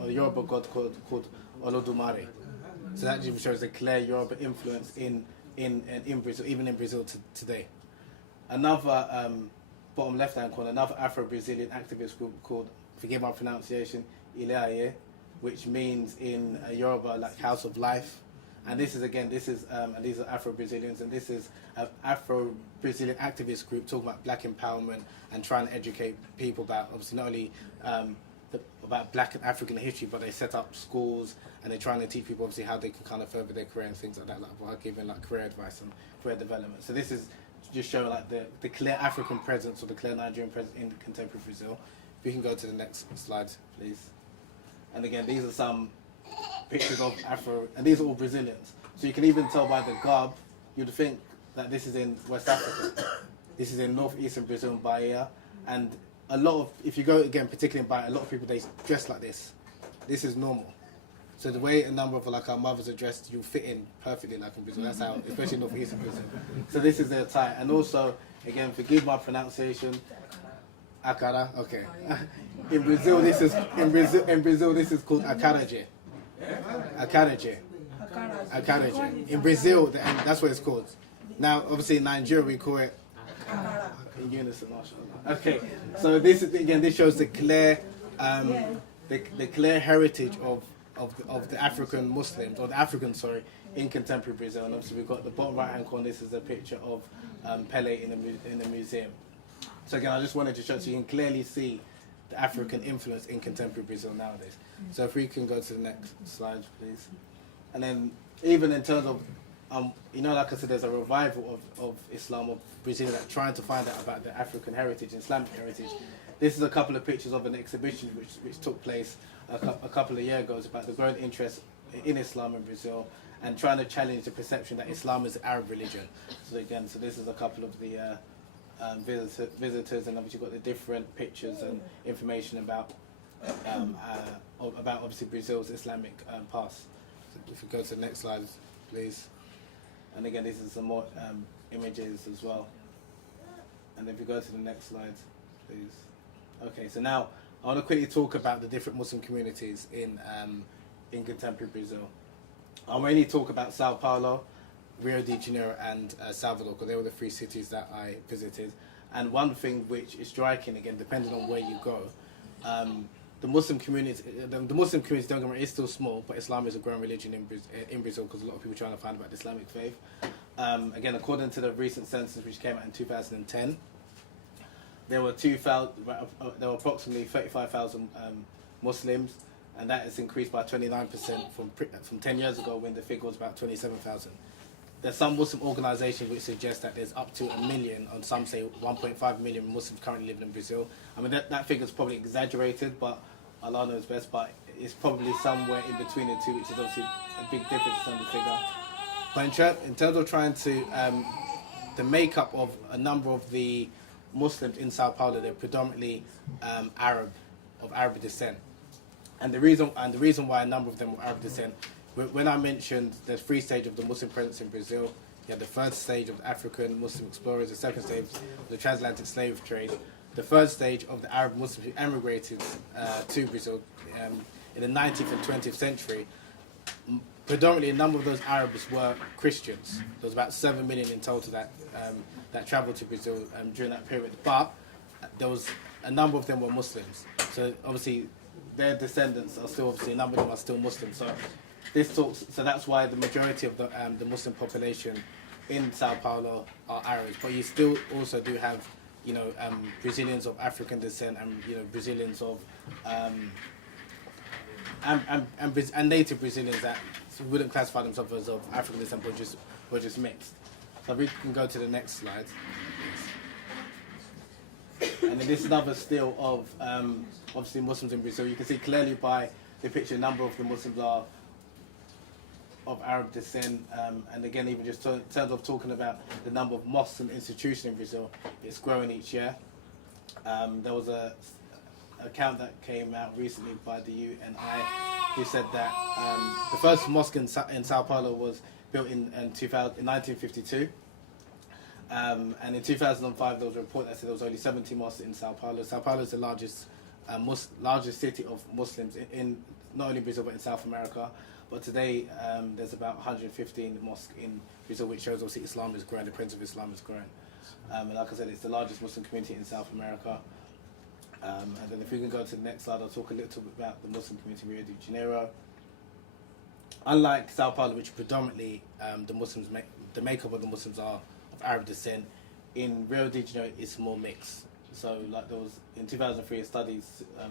or Yoruba god called Olodumare. So that just shows a clear Yoruba influence in Brazil, even in Brazil today. Another bottom left-hand corner, another Afro-Brazilian activist group called, forgive my pronunciation, Ilaye, which means in Yoruba like house of life. And this is and these are Afro-Brazilians, and this is an Afro-Brazilian activist group talking about black empowerment and trying to educate people about, obviously, not only about black and African history, but they set up schools and they're trying to teach people, obviously, how they can kind of further their career and things like that, like by giving like career advice and career development. So this is just showing like the clear African presence or the clear Nigerian presence in contemporary Brazil. If we can go to the next slide, please. And again, these are some pictures of Afro, and these are all Brazilians. So you can even tell by the garb, you'd think that this is in West Africa. This is in northeastern Brazil, in Bahia, and a lot of, if you go again, particularly in Bahia, a lot of people, they dress like this. This is normal. So the way a number of like our mothers are dressed, you fit in perfectly like in Brazil. That's how, especially in northeastern Brazil. So this is their tie, and also, again, forgive my pronunciation. Akara, okay. In Brazil, this is called akaraje. Akaraje. Akande. In Brazil, that's what it's called. Now, obviously in Nigeria, we call it in unison. Okay, so this shows the clear, the clear heritage of the African Muslims, or the Africans, sorry, in contemporary Brazil. And obviously we've got the bottom right hand corner. This is a picture of Pele in the museum. So again, I just wanted to show so you can clearly see the African influence in contemporary Brazil nowadays. So if we can go to the next slide, please. And then even in terms of, like I said, there's a revival of Islam, of Brazil, that trying to find out about the African heritage, Islamic heritage. This is a couple of pictures of an exhibition which took place a couple of years ago. It's about the growing interest in Islam in Brazil and trying to challenge the perception that Islam is an Arab religion. So again, this is a couple of the visitors, and obviously you've got the different pictures and information about obviously Brazil's Islamic past. So if we go to the next slide, please. And again, this is some more images as well. And if we go to the next slide, please. Okay, so now I want to quickly talk about the different Muslim communities in contemporary Brazil. I'll mainly talk about Sao Paulo, Rio de Janeiro, and Salvador, because they were the three cities that I visited. And one thing which is striking, again, depending on where you go, the Muslim community, don't get me wrong, is still small, but Islam is a growing religion in Brazil, because a lot of people are trying to find about the Islamic faith. Again, according to the recent census which came out in 2010, there were approximately 35,000 Muslims, and that has increased by 29% from 10 years ago, when the figure was about 27,000. There's some Muslim organisations which suggest that there's up to 1 million, and some say 1.5 million Muslims currently living in Brazil. I mean, that figure is probably exaggerated, but Allah knows best, but it's probably somewhere in between the two, which is obviously a big difference on the figure. But in terms of trying to, the makeup of a number of the Muslims in Sao Paulo, they're predominantly Arab, of Arab descent. And the reason why a number of them were Arab descent, when I mentioned the three stages of the Muslim presence in Brazil, you had the first stage of the African Muslim explorers, the second stage of the transatlantic slave trade, the third stage of the Arab Muslims who emigrated to Brazil in the 19th and 20th century. Predominantly, a number of those Arabs were Christians. There was about 7 million in total that travelled to Brazil during that period. But there was a number of them were Muslims. So obviously, their descendants are still, obviously, a number of them are still Muslims. So that's why the majority of the Muslim population in Sao Paulo are Arabs. But you still also do have, Brazilians of African descent, and Brazilians of and native Brazilians that wouldn't classify themselves as of African descent, but were just mixed. So we can go to the next slide. And then this is another still of obviously Muslims in Brazil. You can see clearly by the picture, a number of the Muslims are of Arab descent, and again, even just in terms of talking about the number of mosques and institutions in Brazil, it's growing each year. There was a account that came out recently by the UNI who said that the first mosque in Sao Paulo was built in 1952. And in 2005, there was a report that said there was only 70 mosques in Sao Paulo. Sao Paulo is the largest city of Muslims in not only Brazil but in South America. But today, there's about 115 mosques in Brazil, which shows obviously Islam is growing, the presence of Islam is growing. And like I said, it's the largest Muslim community in South America. And then if we can go to the next slide, I'll talk a little bit about the Muslim community in Rio de Janeiro. Unlike Sao Paulo, which predominantly the makeup of the Muslims are of Arab descent, in Rio de Janeiro it's more mixed. So like there was, in 2003, a study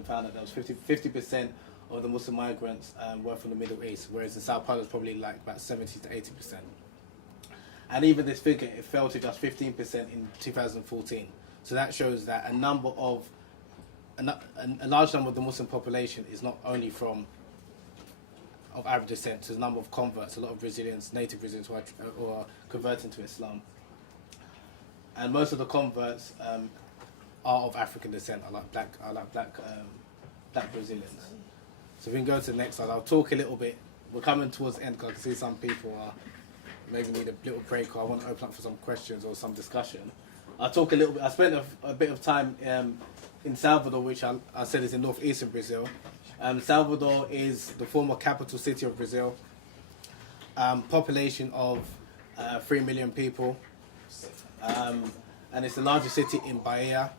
found that there was 50% of the Muslim migrants were from the Middle East, whereas in Sao Paulo it's probably like about 70 to 80%. And even this figure, it fell to just 15% in 2014. So that shows that a large number of the Muslim population is not only of Arab descent, so there's a number of converts, a lot of Brazilians, native Brazilians who are converting to Islam. And most of the converts are of African descent, are like black Brazilians. So we can go to the next slide. I'll talk a little bit. We're coming towards the end because I can see some people maybe need a little break, or I want to open up for some questions or some discussion. I'll talk a little bit. I spent a bit of time in Salvador, which I said is in northeastern Brazil. Salvador is the former capital city of Brazil. Population of 3 million people, and it's the largest city in Bahia,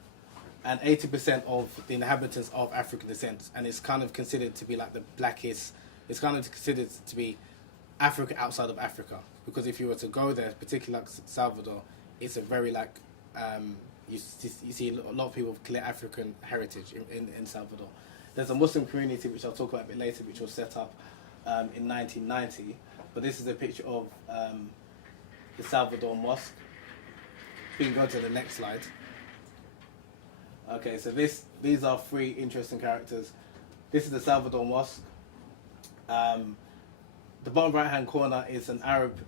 and 80% of the inhabitants are of African descent, and it's kind of considered to be like the blackest. It's kind of considered to be Africa outside of Africa, because if you were to go there, particularly like Salvador, it's a very like you see a lot of people with clear African heritage in Salvador. There's a Muslim community which I'll talk about a bit later, which was set up in 1990. But this is a picture of the Salvador Mosque. We can go to the next slide. Okay, so these are 3 interesting characters. This is the Salvador Mosque. The bottom right-hand corner is an Arab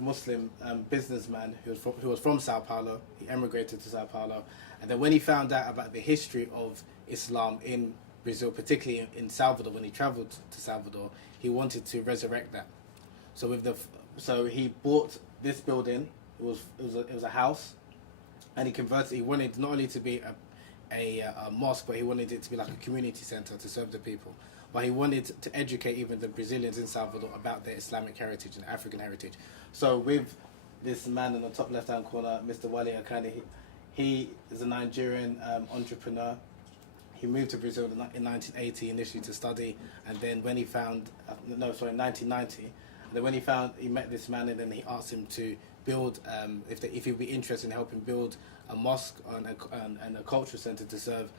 Muslim businessman who was from Sao Paulo. He emigrated to Sao Paulo, and then when he found out about the history of Islam in Brazil, particularly in Salvador, when he travelled to Salvador, he wanted to resurrect that. So he bought this building. It was a house, and he converted. He wanted not only to be a mosque, but he wanted it to be like a community centre to serve the people. But he wanted to educate even the Brazilians in Salvador about their Islamic heritage and African heritage. So with this man in the top left-hand corner, Mr. Wale Akande, he is a Nigerian entrepreneur. He moved to Brazil in 1980 initially to study, and then when he found, 1990, and then when he met this man, and then he asked him to build, if he'd be interested in helping build a mosque and a cultural centre to serve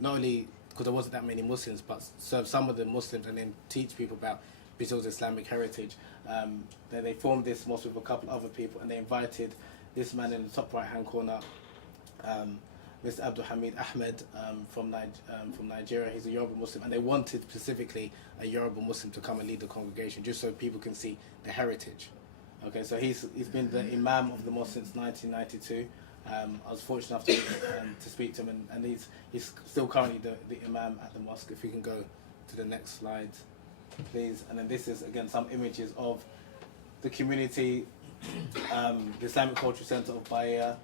not only, because there wasn't that many Muslims, but serve some of the Muslims and then teach people about Brazil's Islamic heritage. Then they formed this mosque with a couple other people, and they invited this man in the top right-hand corner, Mr. Abdul Hamid Ahmed from Nigeria. He's a Yoruba Muslim, and they wanted specifically a Yoruba Muslim to come and lead the congregation, just so people can see the heritage. Okay, so he's been the Imam of the mosque since 1992. I was fortunate enough to speak to him, and he's still currently the Imam at the mosque. If we can go to the next slide, please. And then this is again some images of the community, the Islamic Cultural Center of Bahia,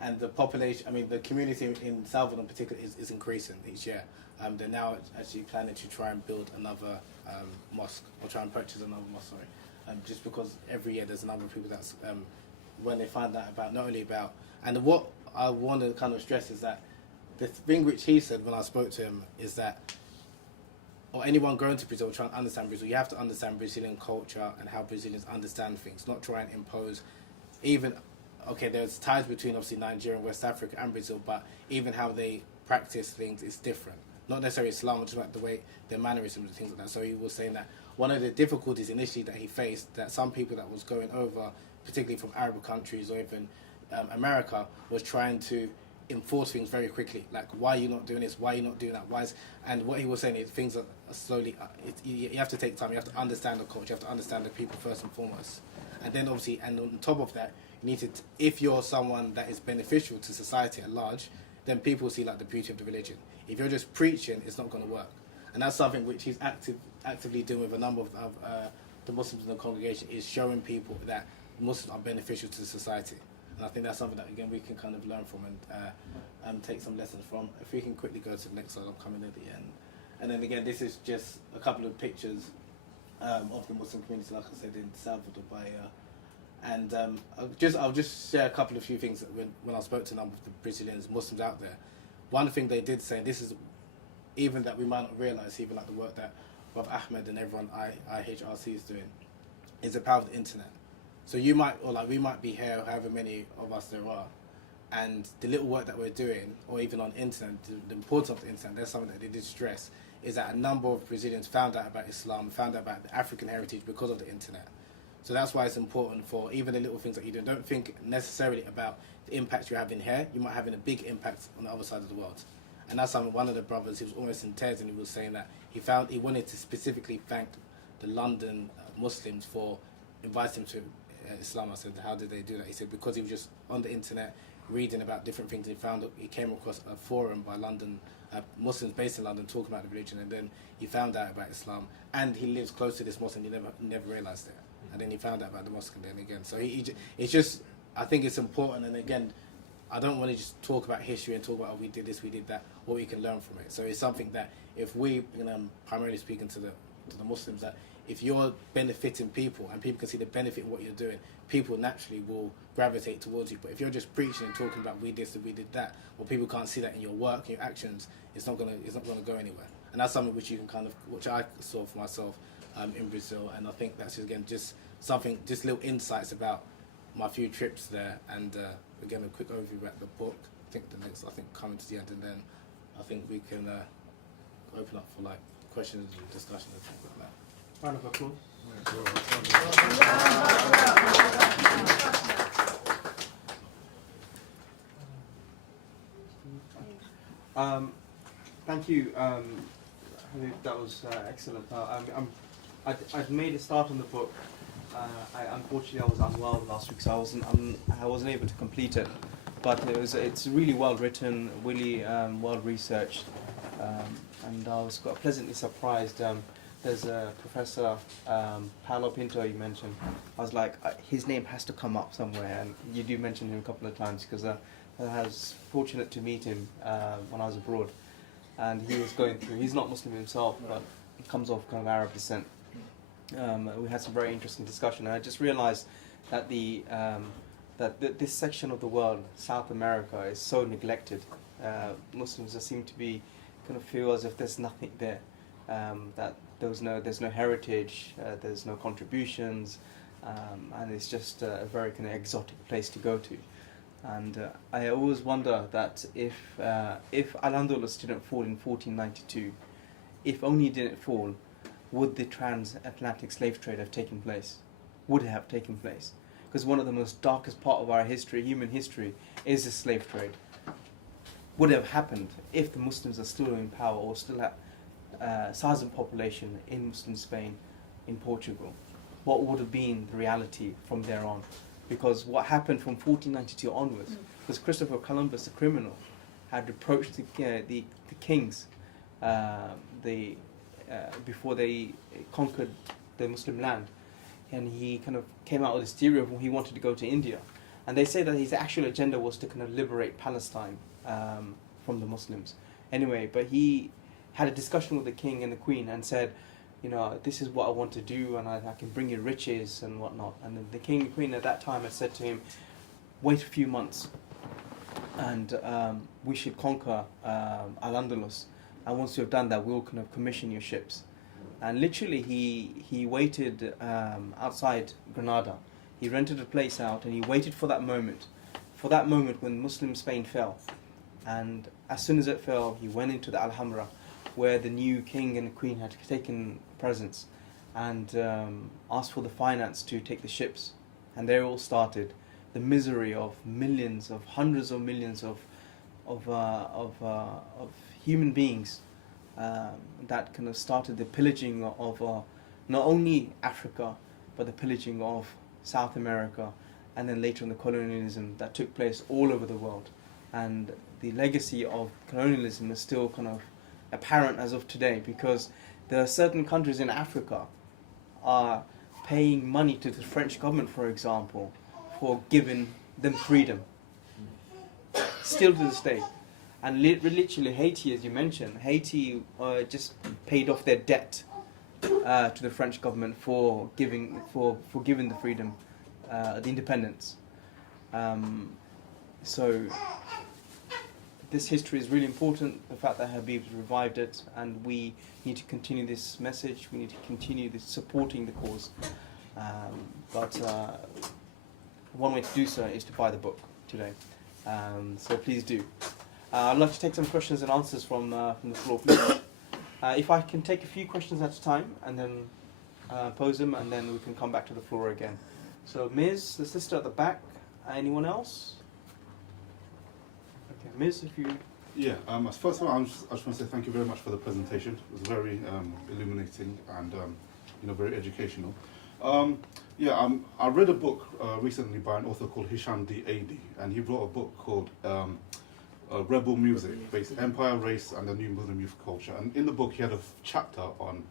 and the population. I mean, the community in Salvador in particular is increasing each year. They're now actually planning to try and build another mosque, or try and purchase another mosque. Sorry, just because every year there's a number of people that's when they find out about not only about. And what I want to kind of stress is that the thing which he said when I spoke to him is that, or anyone going to Brazil trying to understand Brazil, you have to understand Brazilian culture and how Brazilians understand things, not try and impose even, okay, there's ties between obviously Nigeria and West Africa and Brazil, but even how they practice things is different. Not necessarily Islam, just like the way their mannerisms and things like that. So he was saying that one of the difficulties initially that he faced, that some people that was going over, particularly from Arab countries or even America, was trying to enforce things very quickly. Like, why are you not doing this? Why are you not doing that? And what he was saying is things are slowly, you have to take time, you have to understand the culture, you have to understand the people first and foremost. And then obviously, and on top of that, you need to, if you're someone that is beneficial to society at large, then people see like the beauty of the religion. If you're just preaching, it's not going to work. And that's something which he's actively doing with a number of the Muslims in the congregation, is showing people that Muslims are beneficial to society. And I think that's something that, again, we can kind of learn from and take some lessons from. If we can quickly go to the next slide, I'm coming at the end. And then again, this is just a couple of pictures of the Muslim community, like I said, in Salvador, Bahia. And I'll just share a couple of few things that when I spoke to a number of the Brazilians, Muslims out there. One thing they did say, and this is even that we might not realise, even like the work that Rob Ahmed and everyone IHRC is doing, is the power of the internet. So you might, or like we might be here, however many of us there are, and the little work that we're doing, or even on internet, the importance of the internet, there's something that they did stress, is that a number of Brazilians found out about Islam, found out about the African heritage because of the internet. So that's why it's important for even the little things that you do. Don't think necessarily about the impact you're having here. You might have a big impact on the other side of the world. And that's something one of the brothers, he was almost in tears, and he was saying that he wanted to specifically thank the London Muslims for inviting him to Islam. I said, how did they do that? He said, because he was just on the internet reading about different things, and he came across a forum by London Muslims based in London talking about the religion, and then he found out about Islam, and he lives close to this mosque, and he never realised it. And then he found out about the mosque, and then again. So it's just, I think it's important, and again, I don't want to just talk about history and talk about, oh, we did this, we did that, what we can learn from it. So it's something that if we, primarily speaking to the Muslims, that if you're benefiting people and people can see the benefit in what you're doing, people naturally will gravitate towards you. But if you're just preaching and talking about we did this and we did that, or people can't see that in your work, your actions, it's not gonna go anywhere. And that's something which you can which I saw for myself in Brazil, and I think that's just something, just little insights about my few trips there, and again a quick overview about the book. I think coming to the end, and then I think we can open up for like questions and discussion and things like that. Round of applause. Thank you, Habeeb, that was excellent. I'd made a start on the book. Unfortunately, I was unwell last week, so I wasn't able to complete it. But it's really well written, really well researched, and I was quite pleasantly surprised. There's a professor, Paolo Pinto, you mentioned. I was like, his name has to come up somewhere, and you do mention him a couple of times because I was fortunate to meet him when I was abroad, and he was going through. He's not Muslim himself, but he comes off kind of Arab descent. We had some very interesting discussion, and I just realised that this section of the world, South America, is so neglected. Muslims just seem to be kind of feel as if there's nothing there. That there's no heritage, there's no contributions, and it's just a very kind of exotic place to go to. And I always wonder that if al-Andalus didn't fall in 1492, if only it didn't fall, would the transatlantic slave trade have taken place? Would it have taken place? Because one of the most darkest part of our history, human history, is the slave trade. Would it have happened if the Muslims are still in power or still at sizable population in Muslim Spain, in Portugal? What would have been the reality from there on? Because what happened from 1492 onwards was Christopher Columbus, the criminal, had approached the kings before they conquered the Muslim land, and he kind of came out with this theory of he wanted to go to India, and they say that his actual agenda was to kind of liberate Palestine from the Muslims. Anyway, but he had a discussion with the king and the queen and said, this is what I want to do, and I can bring you riches and whatnot. And the king and queen at that time had said to him, wait a few months, and we should conquer al-Andalus. And once you've done that, we'll kind of commission your ships. And literally, he waited outside Granada. He rented a place out, and he waited for that moment when Muslim Spain fell. And as soon as it fell, he went into the Alhambra, where the new king and queen had taken presents, and asked for the finance to take the ships. And there all started the misery of millions, of hundreds of millions of human beings that kind of started the pillaging of not only Africa, but the pillaging of South America, and then later on the colonialism that took place all over the world. And the legacy of colonialism is still kind of apparent as of today, because there are certain countries in Africa are paying money to the French government, for example, for giving them freedom, still to this day. And literally Haiti, as you mentioned, Haiti just paid off their debt to the French government for giving the freedom, the independence. So this history is really important, the fact that Habeeb revived it, and we need to continue this message, we need to continue this supporting the cause. But one way to do so is to buy the book today. So please do. I'd like to take some questions and answers from the floor, please. If I can take a few questions at a time and then pose them, and then we can come back to the floor again. So Ms., the sister at the back, anyone else? Okay, Ms., if you... Yeah, first of all, I just want to say thank you very much for the presentation. It was very illuminating and very educational. I read a book recently by an author called Hisham D. Adi, and he wrote a book called Rebel Music, based Empire, Race, and the New Muslim Youth Culture. And in the book, he had a chapter on,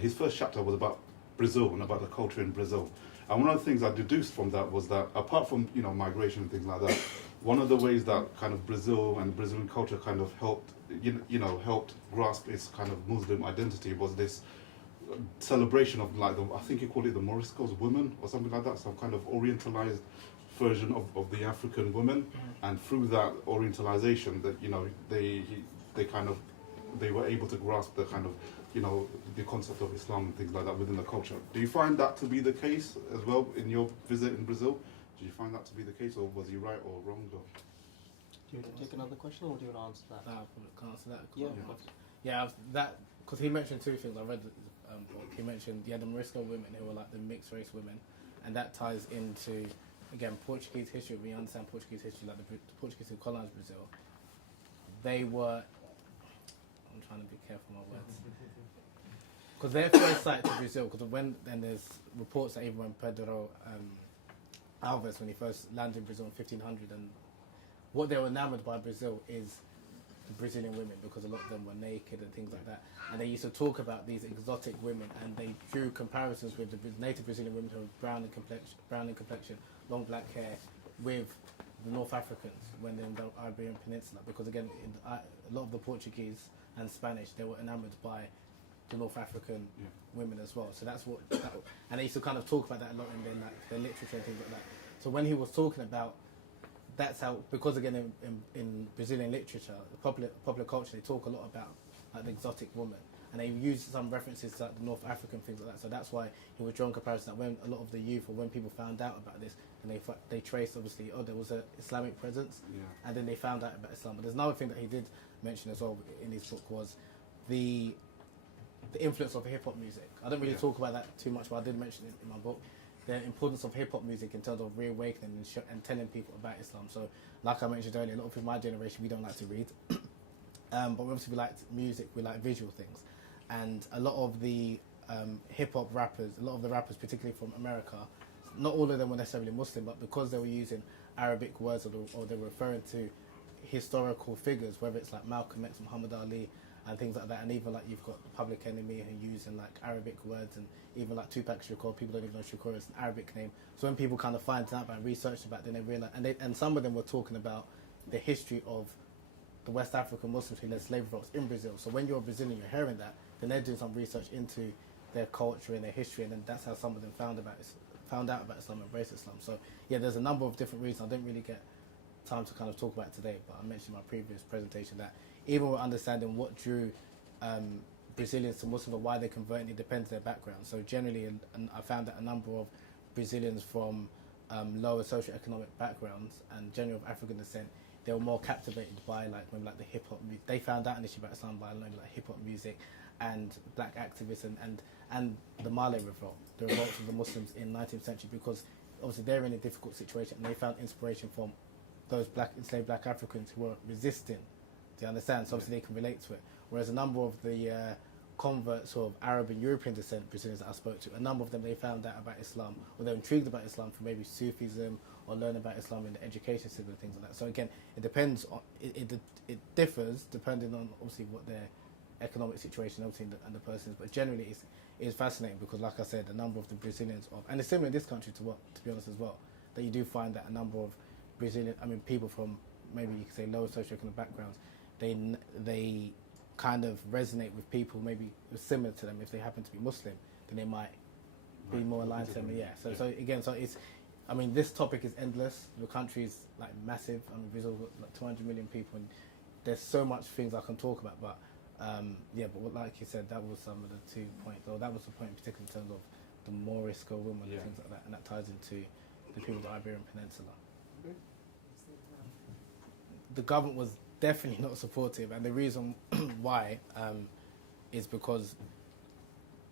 his first chapter was about Brazil and about the culture in Brazil. And one of the things I deduced from that was that, apart from migration and things like that, one of the ways that kind of Brazil and Brazilian culture kind of helped, helped grasp its kind of Muslim identity was this celebration of like I think you call it the Morisco's women or something like that, some kind of orientalized version of the African woman, and through that orientalization, that they were able to grasp the kind of the concept of Islam and things like that within the culture. Do you find that to be the case as well in your visit in Brazil? Do you find that to be the case, or was he right or wrong? Or? Do you want to take another question, or do you want to answer that? No, I can't answer that. Yeah. That because he mentioned two things. I read the book. He mentioned the Morisco women who were like the mixed race women, and that ties into again Portuguese history. When you understand Portuguese history, like the Portuguese who colonized Brazil, they were. I'm trying to be careful with my words. Because their first sight to Brazil, because there's reports that even when Pedro Alves, when he first landed in Brazil in 1500, and what they were enamored by Brazil is the Brazilian women, because a lot of them were naked and things like that. And they used to talk about these exotic women, and they drew comparisons with the native Brazilian women who were brown in complexion, long black hair, with the North Africans when they're in the Iberian Peninsula. Because again, a lot of the Portuguese and Spanish, they were enamored by the North African women as well. So that's what, and they used to kind of talk about that a lot in their literature and things like that. So when he was talking about, that's how, because again in Brazilian literature, the popular culture, they talk a lot about like the exotic woman, and they use some references to like the North African things like that. So that's why he was drawing comparison that when a lot of the youth, or when people found out about this, and they traced obviously, there was an Islamic presence, and then they found out about Islam. But there's another thing that he did mention as well in his book was the influence of hip hop music. I don't really talk about that too much, but I did mention it in my book. The importance of hip hop music in terms of reawakening and telling people about Islam. So, like I mentioned earlier, a lot of people in my generation, we don't like to read, but obviously we like music, we like visual things, and a lot of the hip hop rappers, a lot of the rappers, particularly from America, not all of them were necessarily Muslim, but because they were using Arabic words or they were referring to historical figures, whether it's like Malcolm X, Muhammad Ali, and things like that, and even like you've got Public Enemy who using like Arabic words, and even like Tupac Shakur, people don't even know Shakur is an Arabic name. So when people kind of find out about, researched about, then they realize, and some of them were talking about the history of the West African Muslims who led slave revolts in Brazil. So when you're a Brazilian, you're hearing that, then they're doing some research into their culture and their history, and then that's how some of them found out about Islam, embraced Islam. So yeah, there's a number of different reasons. I didn't really get time to kind of talk about it today, but I mentioned in my previous presentation that even with understanding what drew Brazilians to Muslims or why they converted, it depends on their background. So generally, and I found that a number of Brazilians from lower socioeconomic backgrounds and generally of African descent, they were more captivated by like maybe like the hip hop music. They found out initially about Islam by maybe like hip hop music and black activists and the Malay revolt, the revolts of the Muslims in 19th century, because obviously they're in a difficult situation and they found inspiration from those enslaved black Africans who were resisting. Do you understand? So obviously they can relate to it. Whereas a number of the converts of Arab and European descent Brazilians that I spoke to, a number of them, they found out about Islam, or they're intrigued about Islam from maybe Sufism, or learn about Islam in the education system and things like that. So again, it depends on, it differs depending on obviously what their economic situation obviously and the person is. But generally it's fascinating because like I said, a number of the Brazilians and it's similar in this country to be honest as well, that you do find that a number of people from maybe you could say lower socioeconomic backgrounds, they kind of resonate with people maybe similar to them. If they happen to be Muslim, then they might be more aligned to them. So again, it's, this topic is endless. The country is like massive. Brazil got like 200 million people, and there's so much things I can talk about. But but like you said, that was some of the 2 points. Or that was the point in particular in terms of the Morisco women and things like that, and that ties into the people of the Iberian Peninsula. The government was definitely not supportive, and the reason why is because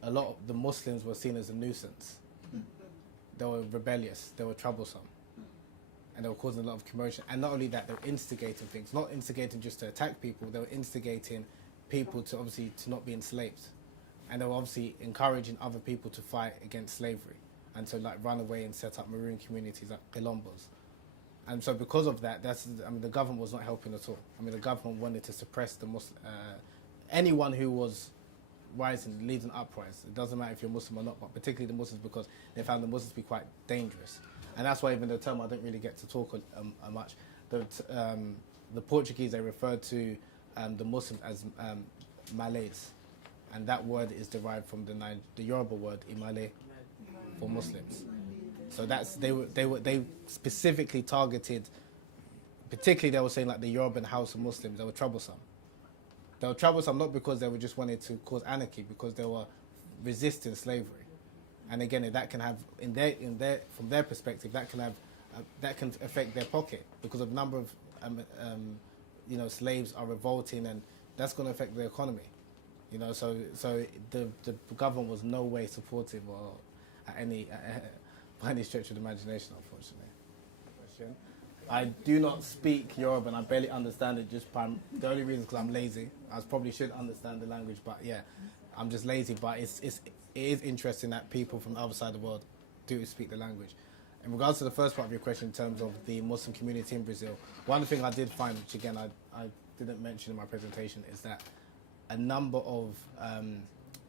a lot of the Muslims were seen as a nuisance. They were rebellious, they were troublesome, and they were causing a lot of commotion. And not only that, they were instigating things, not instigating just to attack people, they were instigating people to obviously to not be enslaved, and they were obviously encouraging other people to fight against slavery and to like run away and set up maroon communities like quilombos. And so because of that, the government was not helping at all. The government wanted to suppress the anyone who was rising, leading uprising. It doesn't matter if you're Muslim or not, but particularly the Muslims, because they found the Muslims to be quite dangerous. And that's why even the term I don't really get to talk much. The Portuguese, they referred to the Muslims as Malays. and that word is derived from the Yoruba word imale for Muslims. So that's they specifically targeted, particularly they were saying like the Yoruba and Hausa Muslims. They were troublesome. They were troublesome not because they were just wanted to cause anarchy, because they were resisting slavery. And again, that can have from their perspective, that can have that can affect their pocket, because a number of slaves are revolting, and that's going to affect the economy. So the government was no way supportive or by any stretch of the imagination, unfortunately. Question. I do not speak Yoruba and I barely understand it. The only reason is because I'm lazy. I probably should understand the language, but yeah, I'm just lazy. But it is interesting that people from the other side of the world do speak the language. In regards to the first part of your question, in terms of the Muslim community in Brazil, one thing I did find, which again I didn't mention in my presentation, is that a number of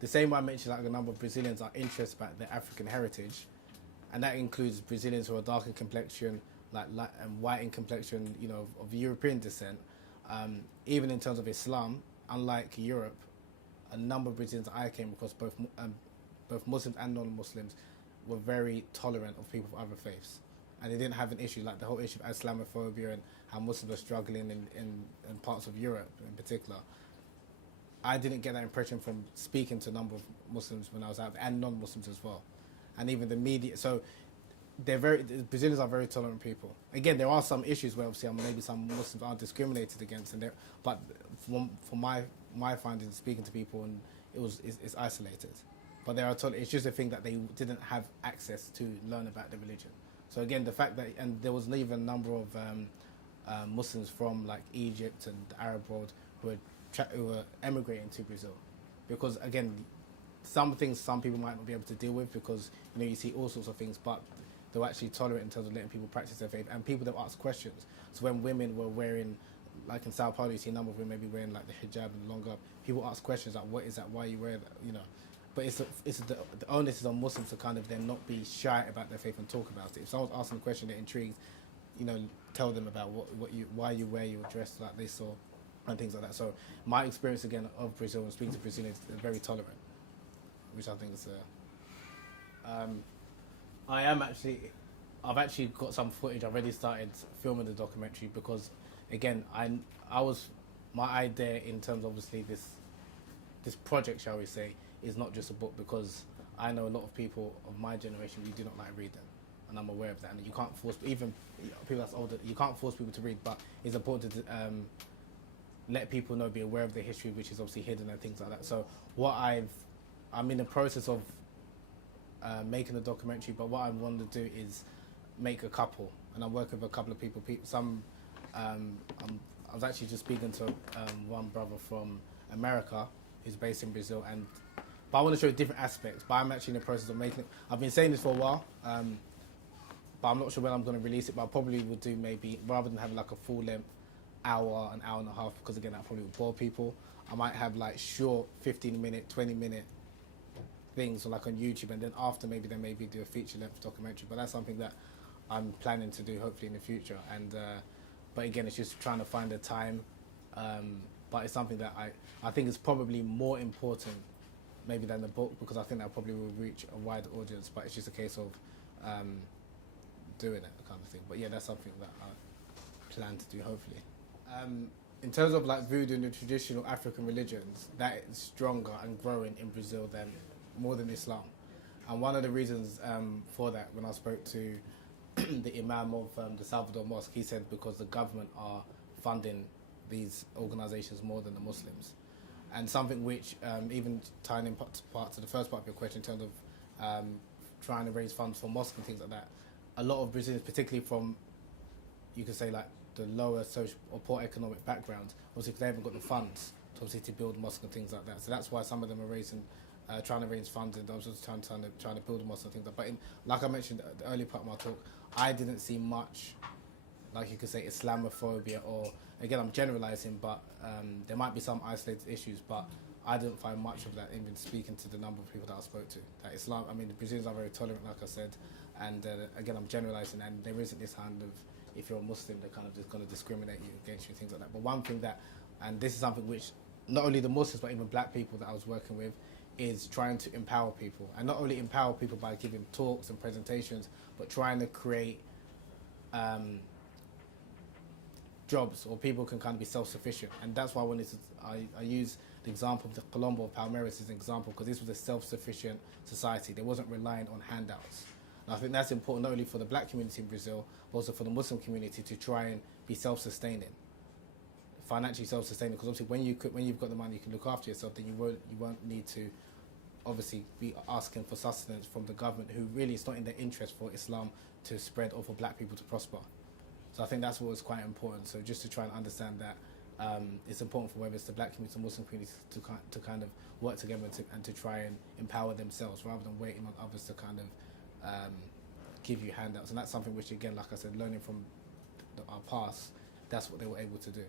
the same way I mentioned, like a number of Brazilians are interested about their African heritage, and that includes Brazilians who are dark in complexion, like white in complexion, of European descent. Even in terms of Islam, unlike Europe, a number of Brazilians I came across, both Muslims and non-Muslims, were very tolerant of people of other faiths, and they didn't have an issue like the whole issue of Islamophobia and how Muslims are struggling in parts of Europe in particular. I didn't get that impression from speaking to a number of Muslims when I was out there, and non-Muslims as well, and even the media. So the Brazilians are very tolerant people. Again, there are some issues where obviously maybe some Muslims are discriminated against, but for my findings, speaking to people, and it's isolated. But it's just a thing that they didn't have access to learn about the religion. So again, the fact that, and there was even a number of Muslims from like Egypt and the Arab world who were emigrating to Brazil, because again, some things some people might not be able to deal with, because you see all sorts of things, but they were actually tolerant in terms of letting people practice their faith, and people that ask questions. So when women were wearing, like in Sao Paulo, you see a number of women maybe wearing like the hijab and longer. People ask questions like, "What is that? Why you wear that?" But the onus is on Muslims to kind of then not be shy about their faith and talk about it. If someone's asking a question that intrigues, tell them about why you wear your dress like this, or and things like that. So my experience again of Brazil and speaking to Brazilians is very tolerant, which I think is. I've actually got some footage. I've already started filming the documentary, because again, my idea in terms of obviously this project, shall we say, is not just a book, because I know a lot of people of my generation, we do not like reading, and I'm aware of that, and you can't force, even people that's older, you can't force people to read, but it's important to let people know, be aware of their history, which is obviously hidden and things like that. So I'm in the process of making a documentary, but what I want to do is make a couple, and I'm working with a couple of people. I was actually just speaking to one brother from America who's based in Brazil, but I want to show different aspects. But I'm actually in the process of making it. I've been saying this for a while, but I'm not sure when I'm going to release it. But I probably would do, maybe rather than having like a full length hour, an hour and a half, because again that probably would bore people. I might have like short 15-minute, 20-minute things, so like on YouTube, and then after maybe do a feature length documentary. But that's something that I'm planning to do hopefully in the future. And but again, it's just trying to find the time. But it's something that I think is probably more important maybe than the book, because I think that probably will reach a wider audience. But it's just a case of doing it, kind of thing. But yeah, that's something that I plan to do hopefully. In terms of like voodoo and the traditional African religions, that is stronger and growing in Brazil more than Islam. And one of the reasons for that, when I spoke to the Imam of the Salvador Mosque, he said because the government are funding these organisations more than the Muslims. And something which, even tying in part to the first part of your question, in terms of trying to raise funds for mosques and things like that, a lot of Brazilians, particularly from, you could say like the lower social or poor economic backgrounds, obviously because they haven't got the funds to build mosques and things like that. So that's why some of them are trying to raise funds, and those trying to build a mosque and things like that. But like I mentioned at the early part of my talk, I didn't see much, like you could say, Islamophobia, or again I'm generalising, but there might be some isolated issues, but I didn't find much of that even speaking to the number of people that I spoke to. That the Brazilians are very tolerant, like I said, and again I'm generalising, and there isn't this kind of, if you're a Muslim, they're kind of just going to discriminate you against you, things like that. But one thing that, and this is something which not only the Muslims but even black people that I was working with, is trying to empower people, and not only empower people by giving talks and presentations, but trying to create jobs, or people can kind of be self-sufficient. And that's why I wanted to, I use the example of the Colombo of Palmeiras as an example, because this was a self-sufficient society. They wasn't relying on handouts. And I think that's important not only for the black community in Brazil, but also for the Muslim community to try and be self-sustaining, financially self-sustaining. Because obviously when you've got the money, you can look after yourself, then you won't need to obviously be asking for sustenance from the government, who really, it's not in their interest for Islam to spread or for black people to prosper. So I think that's what was quite important. So just to try and understand that it's important for whether it's the black community or Muslim community to kind of work together and to try and empower themselves, rather than waiting on others to kind of give you handouts. And that's something which, again, like I said, learning from our past, that's what they were able to do.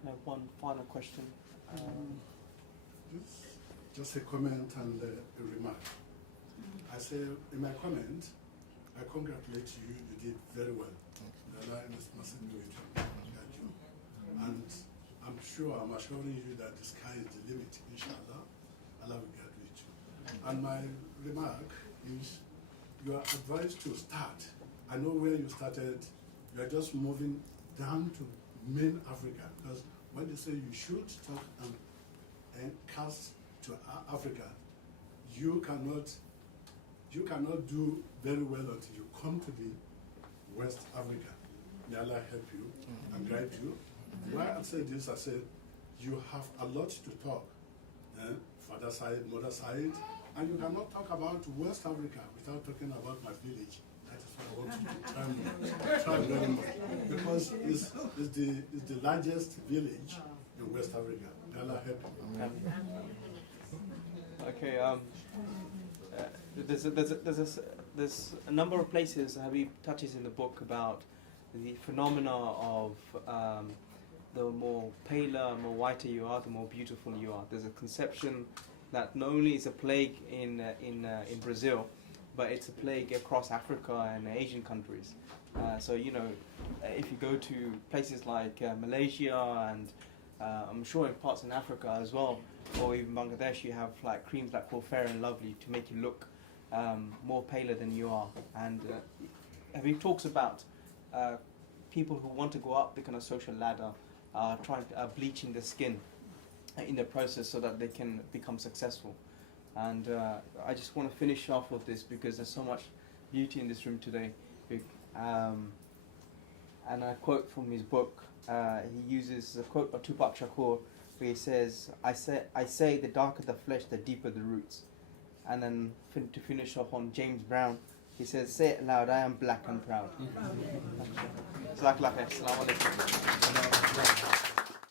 Can I have one final question? Just a comment and a remark. I say, in my comment, I congratulate you. You did very well. The line is massively with you. And I'm assuring you that the sky is the limit, inshallah. Allah will guide with you. And my remark is, you are advised to start. I know where you started. You are just moving down to main Africa, because when they say you should talk and cast to Africa, you cannot do very well until you come to the West Africa. May Allah help you and guide you. Why I say this, I said, you have a lot to talk. Father side, mother side, and you cannot talk about West Africa without talking about my village. That is what I want you to try very much. Because it's the largest village in West Africa. May Allah help you. Okay, there's a number of places Habeeb touches in the book about the phenomena of the more paler, more whiter you are, the more beautiful you are. There's a conception that not only is a plague in Brazil, but it's a plague across Africa and Asian countries. So, you know, if you go to places like Malaysia and I'm sure in parts in Africa as well, or even Bangladesh, you have like creams that called Fair and Lovely to make you look more paler than you are. And Habeeb talks about people who want to go up the kind of social ladder, bleaching their skin in the process so that they can become successful. And I just want to finish off with this because there's so much beauty in this room today. And I quote from his book. He uses a quote by Tupac Shakur, where he says, I say the darker the flesh, the deeper the roots. And then to finish off on James Brown, he says, say it loud, I am black and proud. Assalamu alaikum.